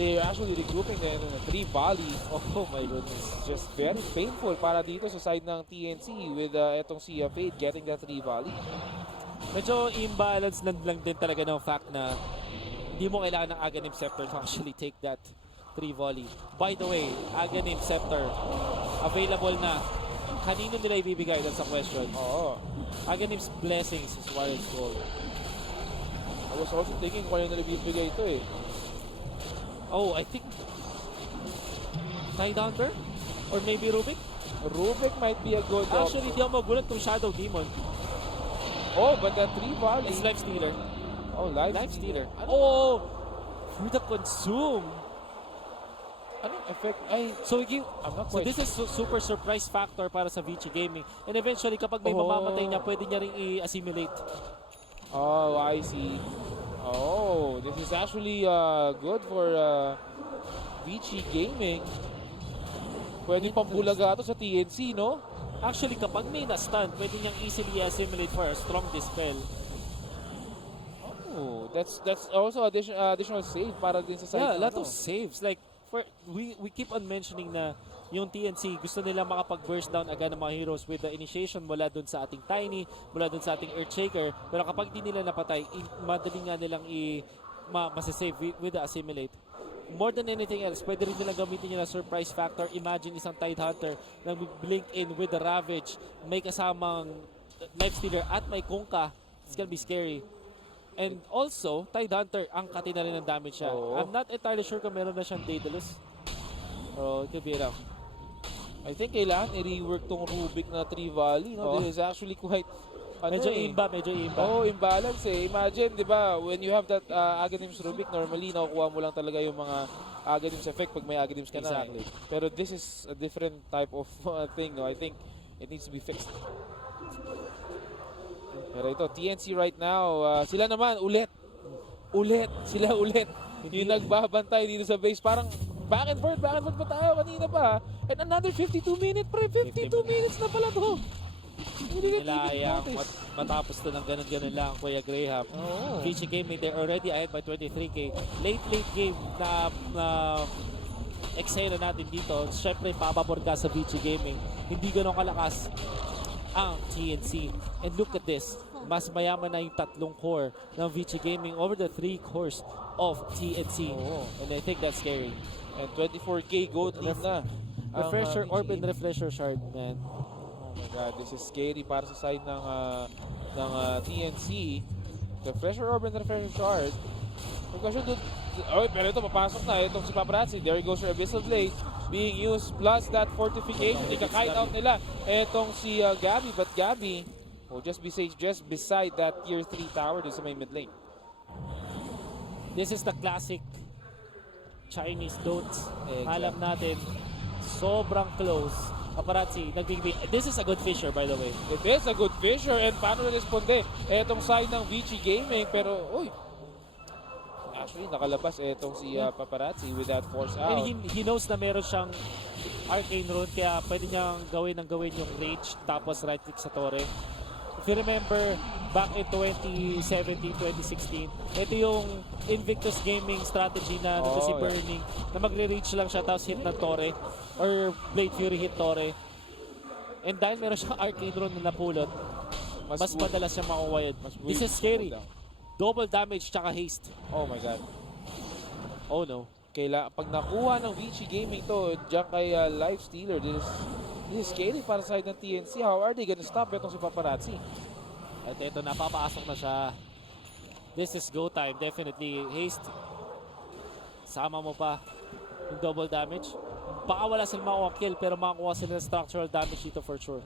they're actually regrouping the 3 volley. Oh my goodness. Just very painful para dito sa side ng TNC with etong si Fade getting that 3 volley. Medyo imbalance lang din talaga ng fact na hindi mo kailangan ng Aghanim Scepter to actually take that 3 volley. By the way, Aghanim Scepter available na. Kanino nila ibibigay? That's a question. Oo. Aghanim's Blessings is Warrior's Gold. I was also thinking kung ano nila bibigay ito eh. Oh, I think Tidehunter? Or maybe Rubik? Rubik might be a good Actually, di ako magulat kung Shadow Demon. Oh, but that 3 volley. It's Life Stealer. Oh, Life Stealer. Oh! For the consume. Anong effect? So this is super surprise factor para sa Vici Gaming. And eventually, kapag may mamamatay niya, pwede niya rin i-assimilate. Oh, I see. Oh, this is actually good for Vici Gaming. Pwede pang bulaga ito sa TNC, no? Actually, kapag may na-stun, pwede niyang easily assimilate for a strong dispel. Oh, that's also additional save para din sa side. Yeah, a lot of saves. Like, we keep on mentioning na yung TNC, gusto nila makapag-burst down agad ng mga heroes with the initiation mula dun sa ating Tiny, mula dun sa ating Earthshaker. Pero kapag di nila napatay, madali nga nilang masasave with the assimilate. More than anything else, pwede rin nilang gamitin nila surprise factor. Imagine isang Tidehunter na blink in with the Ravage, may kasamang Life Stealer at may Kunkka. It's gonna be scary. And also, Tidehunter, ang kati na rin ng damage siya. I'm not entirely sure kung meron na siyang Daedalus. So, it could be enough. I think kailangan i-rework tong Rubik na 3 volley. No? This is actually quite medyo imba. Oh, imbalance eh. Imagine, di ba, when you have that Aghanim's Rubik, normally nakukuha mo lang talaga yung mga Aghanim's effect pag may Aghanim's ka na. Exactly. Pero this is a different type of thing, no? I think it needs to be fixed. Pero ito, TNC right now, sila naman, sila ulit. Yung nagbabantay dito sa base, parang back and forth pa tayo kanina pa. And another 52-minute, 52 minutes na pala to. Hindi nila matapos to ng ganun lang, Kuya Graham. Vici Gaming, they're already ahead by 23k. Late game na eksena natin dito, syempre pababor ka sa Vici Gaming. Hindi ganun kalakas ang TNC. And look at this, mas mayaman na yung 3 core ng Vici Gaming over the 3 cores of TNC. And I think that's scary. And 24k gold lead na. Refresher Ang, Orb and Refresher Shard, man. Oh my god, this is scary para sa side ng TNC. Refresher Orb and Refresher Shard. Percussion doon. Oh, pero ito papasok na. Itong si Paparazzi. There goes your Abyssal Blade being used plus that fortification. Ika-kite out nila. Itong si Gabby. But Gabby will just be safe just beside that tier 3 tower doon sa may mid lane. This is the classic Chinese dotes. Exactly. Alam natin, sobrang close. Paparazzi, this is a good fisher, by the way. It is a good fisher. And paano na-responde? Itong side ng Vici Gaming. Pero, uy. Actually, nakalabas itong si Paparazzi with that force out. And he knows na meron siyang arcane rune, kaya pwede niyang gawin yung rage tapos right click sa torre. If you remember, back in 2017-2016, ito yung Invictus Gaming strategy na si Burning, na magre-reach lang siya tapos hit ng torre or Blade Fury hit torre. And dahil meron siyang arcane rune na napulot, mas madalas siya makuha yun. This is scary. Double damage tsaka haste. Oh my god. Oh no. Pag nakuha ng Vici Gaming to, dyan kay Life Stealer, this is scary para sa side ng TNC. How are they gonna stop itong si Paparazzi? At ito, napapasok na siya. This is go time, definitely. Haste. Sama mo pa yung double damage. Baka wala silang makuha kill, pero makakuha sila ng structural damage dito for sure.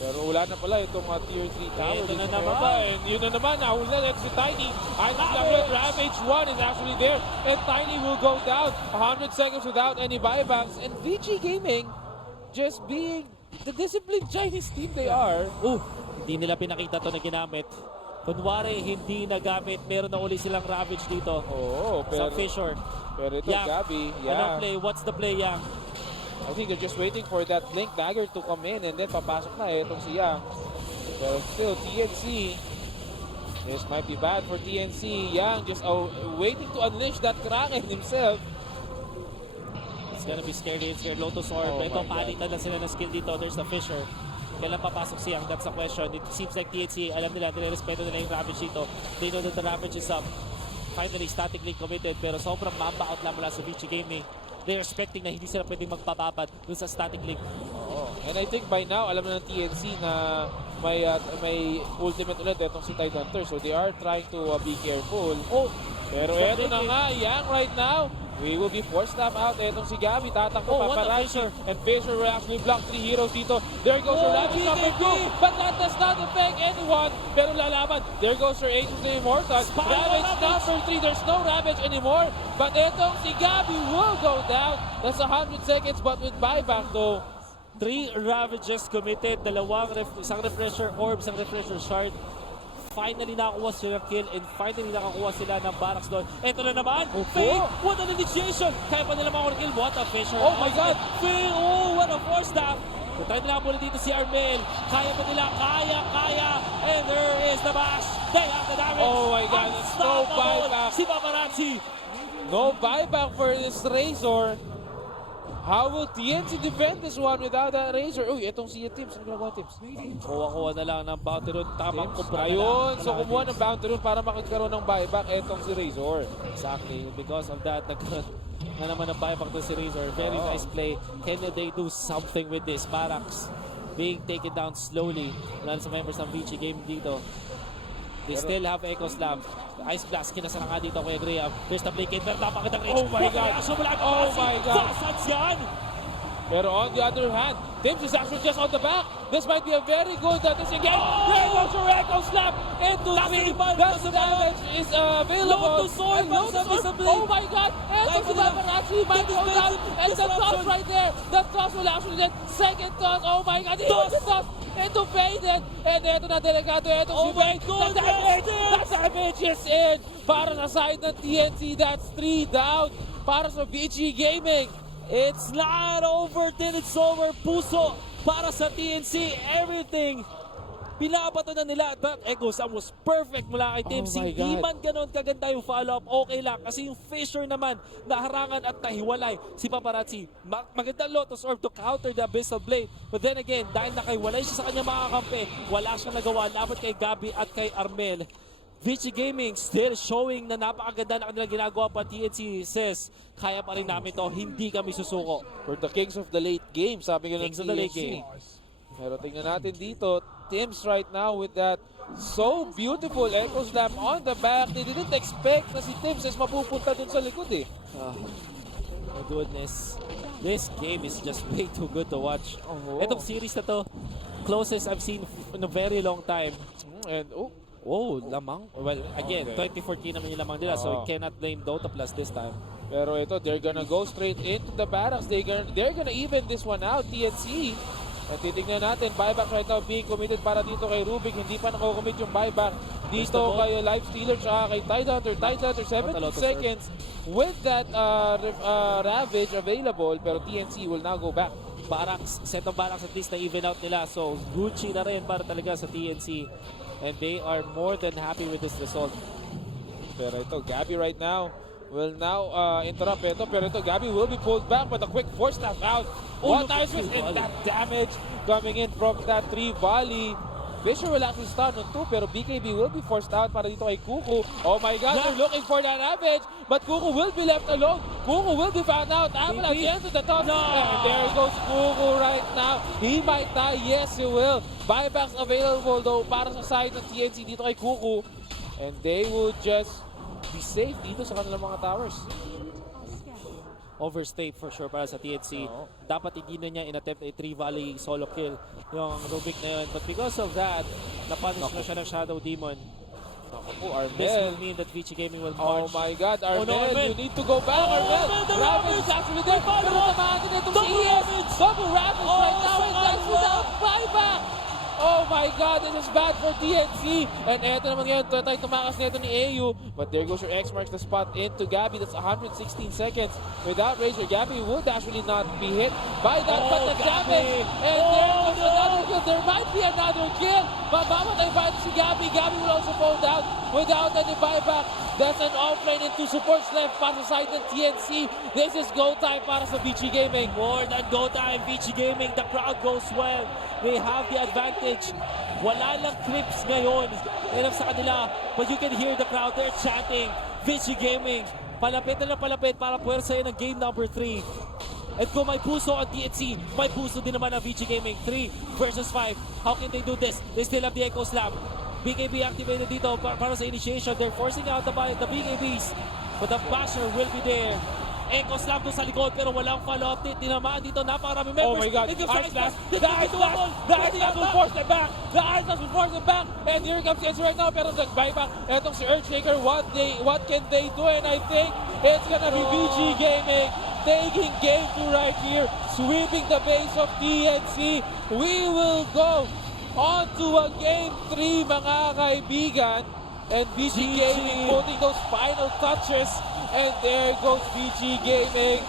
Pero wala na pala itong tier 3 tower. Ito na naman. And yun na naman, nahuli na si Tiny. I think the Ravage 1 is actually there. And Tiny will go down 100 seconds without any buybacks. And Vici Gaming just being the disciplined Chinese team they are. Hindi nila pinakita to na ginamit. Kunwari, hindi nagamit. Meron na uli silang Ravage dito. Pero sa Fisher. Pero ito, Yang. Gabby. Ano play? What's the play, Yang? I think they're just waiting for that Blink Dagger to come in and then papasok na itong si Yang. Pero still, TNC. This might be bad for TNC. Yang just waiting to unleash that Kraken himself. It's gonna be scary. It's your Lotus Orb. Ito, palitan na sila ng skill dito. There's the Fisher. Kailan papasok si Yang? That's the question. It seems like TNC, alam nila, nire-respeto nila yung Ravage dito. They know that the Ravage is up. Finally, statically committed. Pero sobrang mamba out lang mula sa Vici Gaming. They're expecting na hindi sila pwedeng magpapabad dun sa static link. And I think by now, alam na ng TNC na may ultimate ulit itong si Tide Hunter. So they are trying to be careful. Pero eto na nga, Yang right now. We will be forced snap out. Etong si Gabby, tatakbo Paparazzi. And Fisher will actually block 3 heroes dito. There goes your Ravage number 2. But that does not affect anyone. Pero lalaban. There goes your Aces na Immortal. Ravage number 3. There's no Ravage anymore. But etong si Gabby will go down. That's 100 seconds but with buyback though. 3 Ravages committed. Isang Refresher Orb, isang Refresher Shard. Finally nakakuha sila ng kill and finally nakakuha sila ng barracks doon. Ito na naman! Faye! What an initiation! Kaya pa nila makakuha ng kill. What a Fisher! Oh my god! Faye! Oh! What a force stab! Try nila muna dito si Armel. Kaya pa nila? Kaya! And there is the bash! They have the damage! Oh my god! No buyback! Si Paparazzi! No buyback for this Razor. How will TNC defend this one without that Razor? Uy, etong si Tims. Ano ginagawa Tims? Kuha na lang ng bounty rune. Tamang kumpara Ayun, so kumuha ng bounty rune para makagkaroon ng buyback etong si Razor. Exactly. Because of that, na naman ang buyback to si Razor. Very nice play. Can they do something with this? Barracks being taken down slowly. Wala sa members ng Vici game dito. They still have Echo Slam. Ice Blast, kinasala nga dito Kuya Graham. There's the Blake in, pero napakita reach. Oh my god! Oh my god! Fasad yan! Pero on the other hand, Tims is actually just on the back. This might be a very good this again. There goes your Echo Slap into the That's damage is available. Lotus Orb! Oh my god! Echo Slap actually might go down. And the toss right there. The toss will actually get second toss. Oh my god! He was the toss. Ito faded. And ito na delikado. Ito si Wade. The damage is in. Para sa side ng TNC. That's 3 down. Para sa Vici Gaming. It's not over till it's over. Puso para sa TNC. Everything Pinapato na nila. The Echo Slam was perfect mula kay TNC. my Di God. man ganun kaganda yung follow-up, okay lang. Kasi yung Fisher naman, naharangan at nahiwalay si Paparazzi. Magandang Lotus Orb to counter the Abyssal Blade. But then again, dahil nakahiwalay siya sa kanya makakampi, wala siyang nagawa laban kay Gabi at kay Armel. Vici Gaming still showing na napakaganda na kanilang ginagawa pa. TNC says, kaya pa rin namin to, hindi kami susuko. For the kings of the late game, sabi ko ng Kings of the late TNC. game. Pero tingnan natin dito, Tims right now with that so beautiful Echo Slam on the back. They didn't expect na si Tims is mapupunta dun sa likod eh. My goodness. This game is just way too good to watch. Oh. Itong series na to, closest I've seen in a very long time. And Oh, lamang. Well, again, Okay. 2014 naman yung lamang nila, so you cannot blame Dota Plus this time. pero ito, they're gonna go straight into the barracks. They're gonna even this one out, TNC. At titignan natin, buyback right now being committed para dito kay Rubik. Hindi pa nako-commit yung buyback dito kay Life Stealer tsaka kay Tidehunter. Tidehunter, 17 seconds with that Ravage available. Pero TNC will now go back. Barracks, set of barracks at least na even out nila. So, Gucci na rin para talaga sa TNC. And they are more than happy with this result. Pero ito, Gabby right now will now interrupt ito. Pero ito, Gabby will be pulled back but a quick force snap out. What nice was in that damage coming in from that 3 volley. Fisher will actually start on 2 pero BKB will be forced out para dito kay Kuku. Oh my God, they're looking for that ravage but Kuku will be left alone. Kuku will be found out. Apple again to the top. And there goes Kuku right now. He might die. Yes, he will. Buybacks available though para sa side ng TNC dito kay Kuku. And they will just be safe dito sa kanilang mga towers. Overstay for sure para sa TNC. Dapat hindi na niya in-attempt a 3 volley solo kill yung Rubik na yun. But because of that, napunish na siya ng Shadow Demon. This will mean that Vici Gaming will Oh march. my God, Armel, Armel. you need to go back, Armel. Ravage is actually there. Pero tamahan din itong si ES. Double Ravage right now. And that's without buyback. Oh my God, this is bad for TNC. And eto naman ngayon, tayo tumakas nito ni AU. But there goes your X marks the spot into Gabby. That's 116 seconds. Without Razor, Gabby would actually not be hit by that. But the damage. And there goes another kill. There might be another kill. Mamamatay pa ito si Gabby. Gabby will also fall down without any buyback. That's an offlane and 2 supports left para sa side ng TNC. This is go time para sa Vici Gaming. More than go time, Vici Gaming. The crowd goes well. They have the advantage. Wala lang clips ngayon. Enough sa kanila. But you can hear the crowd. They're chanting. Vici Gaming. Palapit na palapit para puwersahin ng game number 3. And kung may puso ang TNC, may puso din naman ang Vici Gaming. 3 versus 5. How can they do this? They still have the Echo Slam. BKB activated dito para sa initiation. They're forcing out the BKBs. But the basher will be there. Echo Slam doon sa likod pero walang follow-up. Tinamaan dito. Napakarami members. Oh my God. Ice Ice Blast. Blast. The Ice Blast. The Ice Blast will force them back. The Ice Blast will force them back. And here comes the answer right now. Pero nag-buyback. Etong si Earthshaker. What can they do? And I think it's gonna be VG Gaming taking game 2 right here. Sweeping the base of TNC. We will go on to a game 3 mga kaibigan. And VG Gaming putting those final touches. And there goes VG Gaming.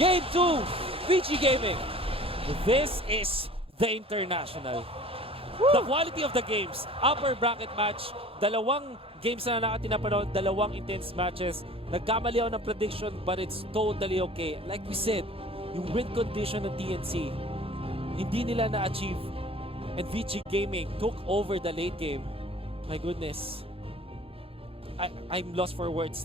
Game 2, VG Gaming. This is the international. The quality of the games. Upper bracket match. Dalawang games na natin napanood. Dalawang intense matches. Nagkamali ako ng prediction but it's totally okay. Like we said, yung win condition ng TNC, hindi nila na-achieve. And Vici Gaming took over the late game. My goodness. I'm lost for words.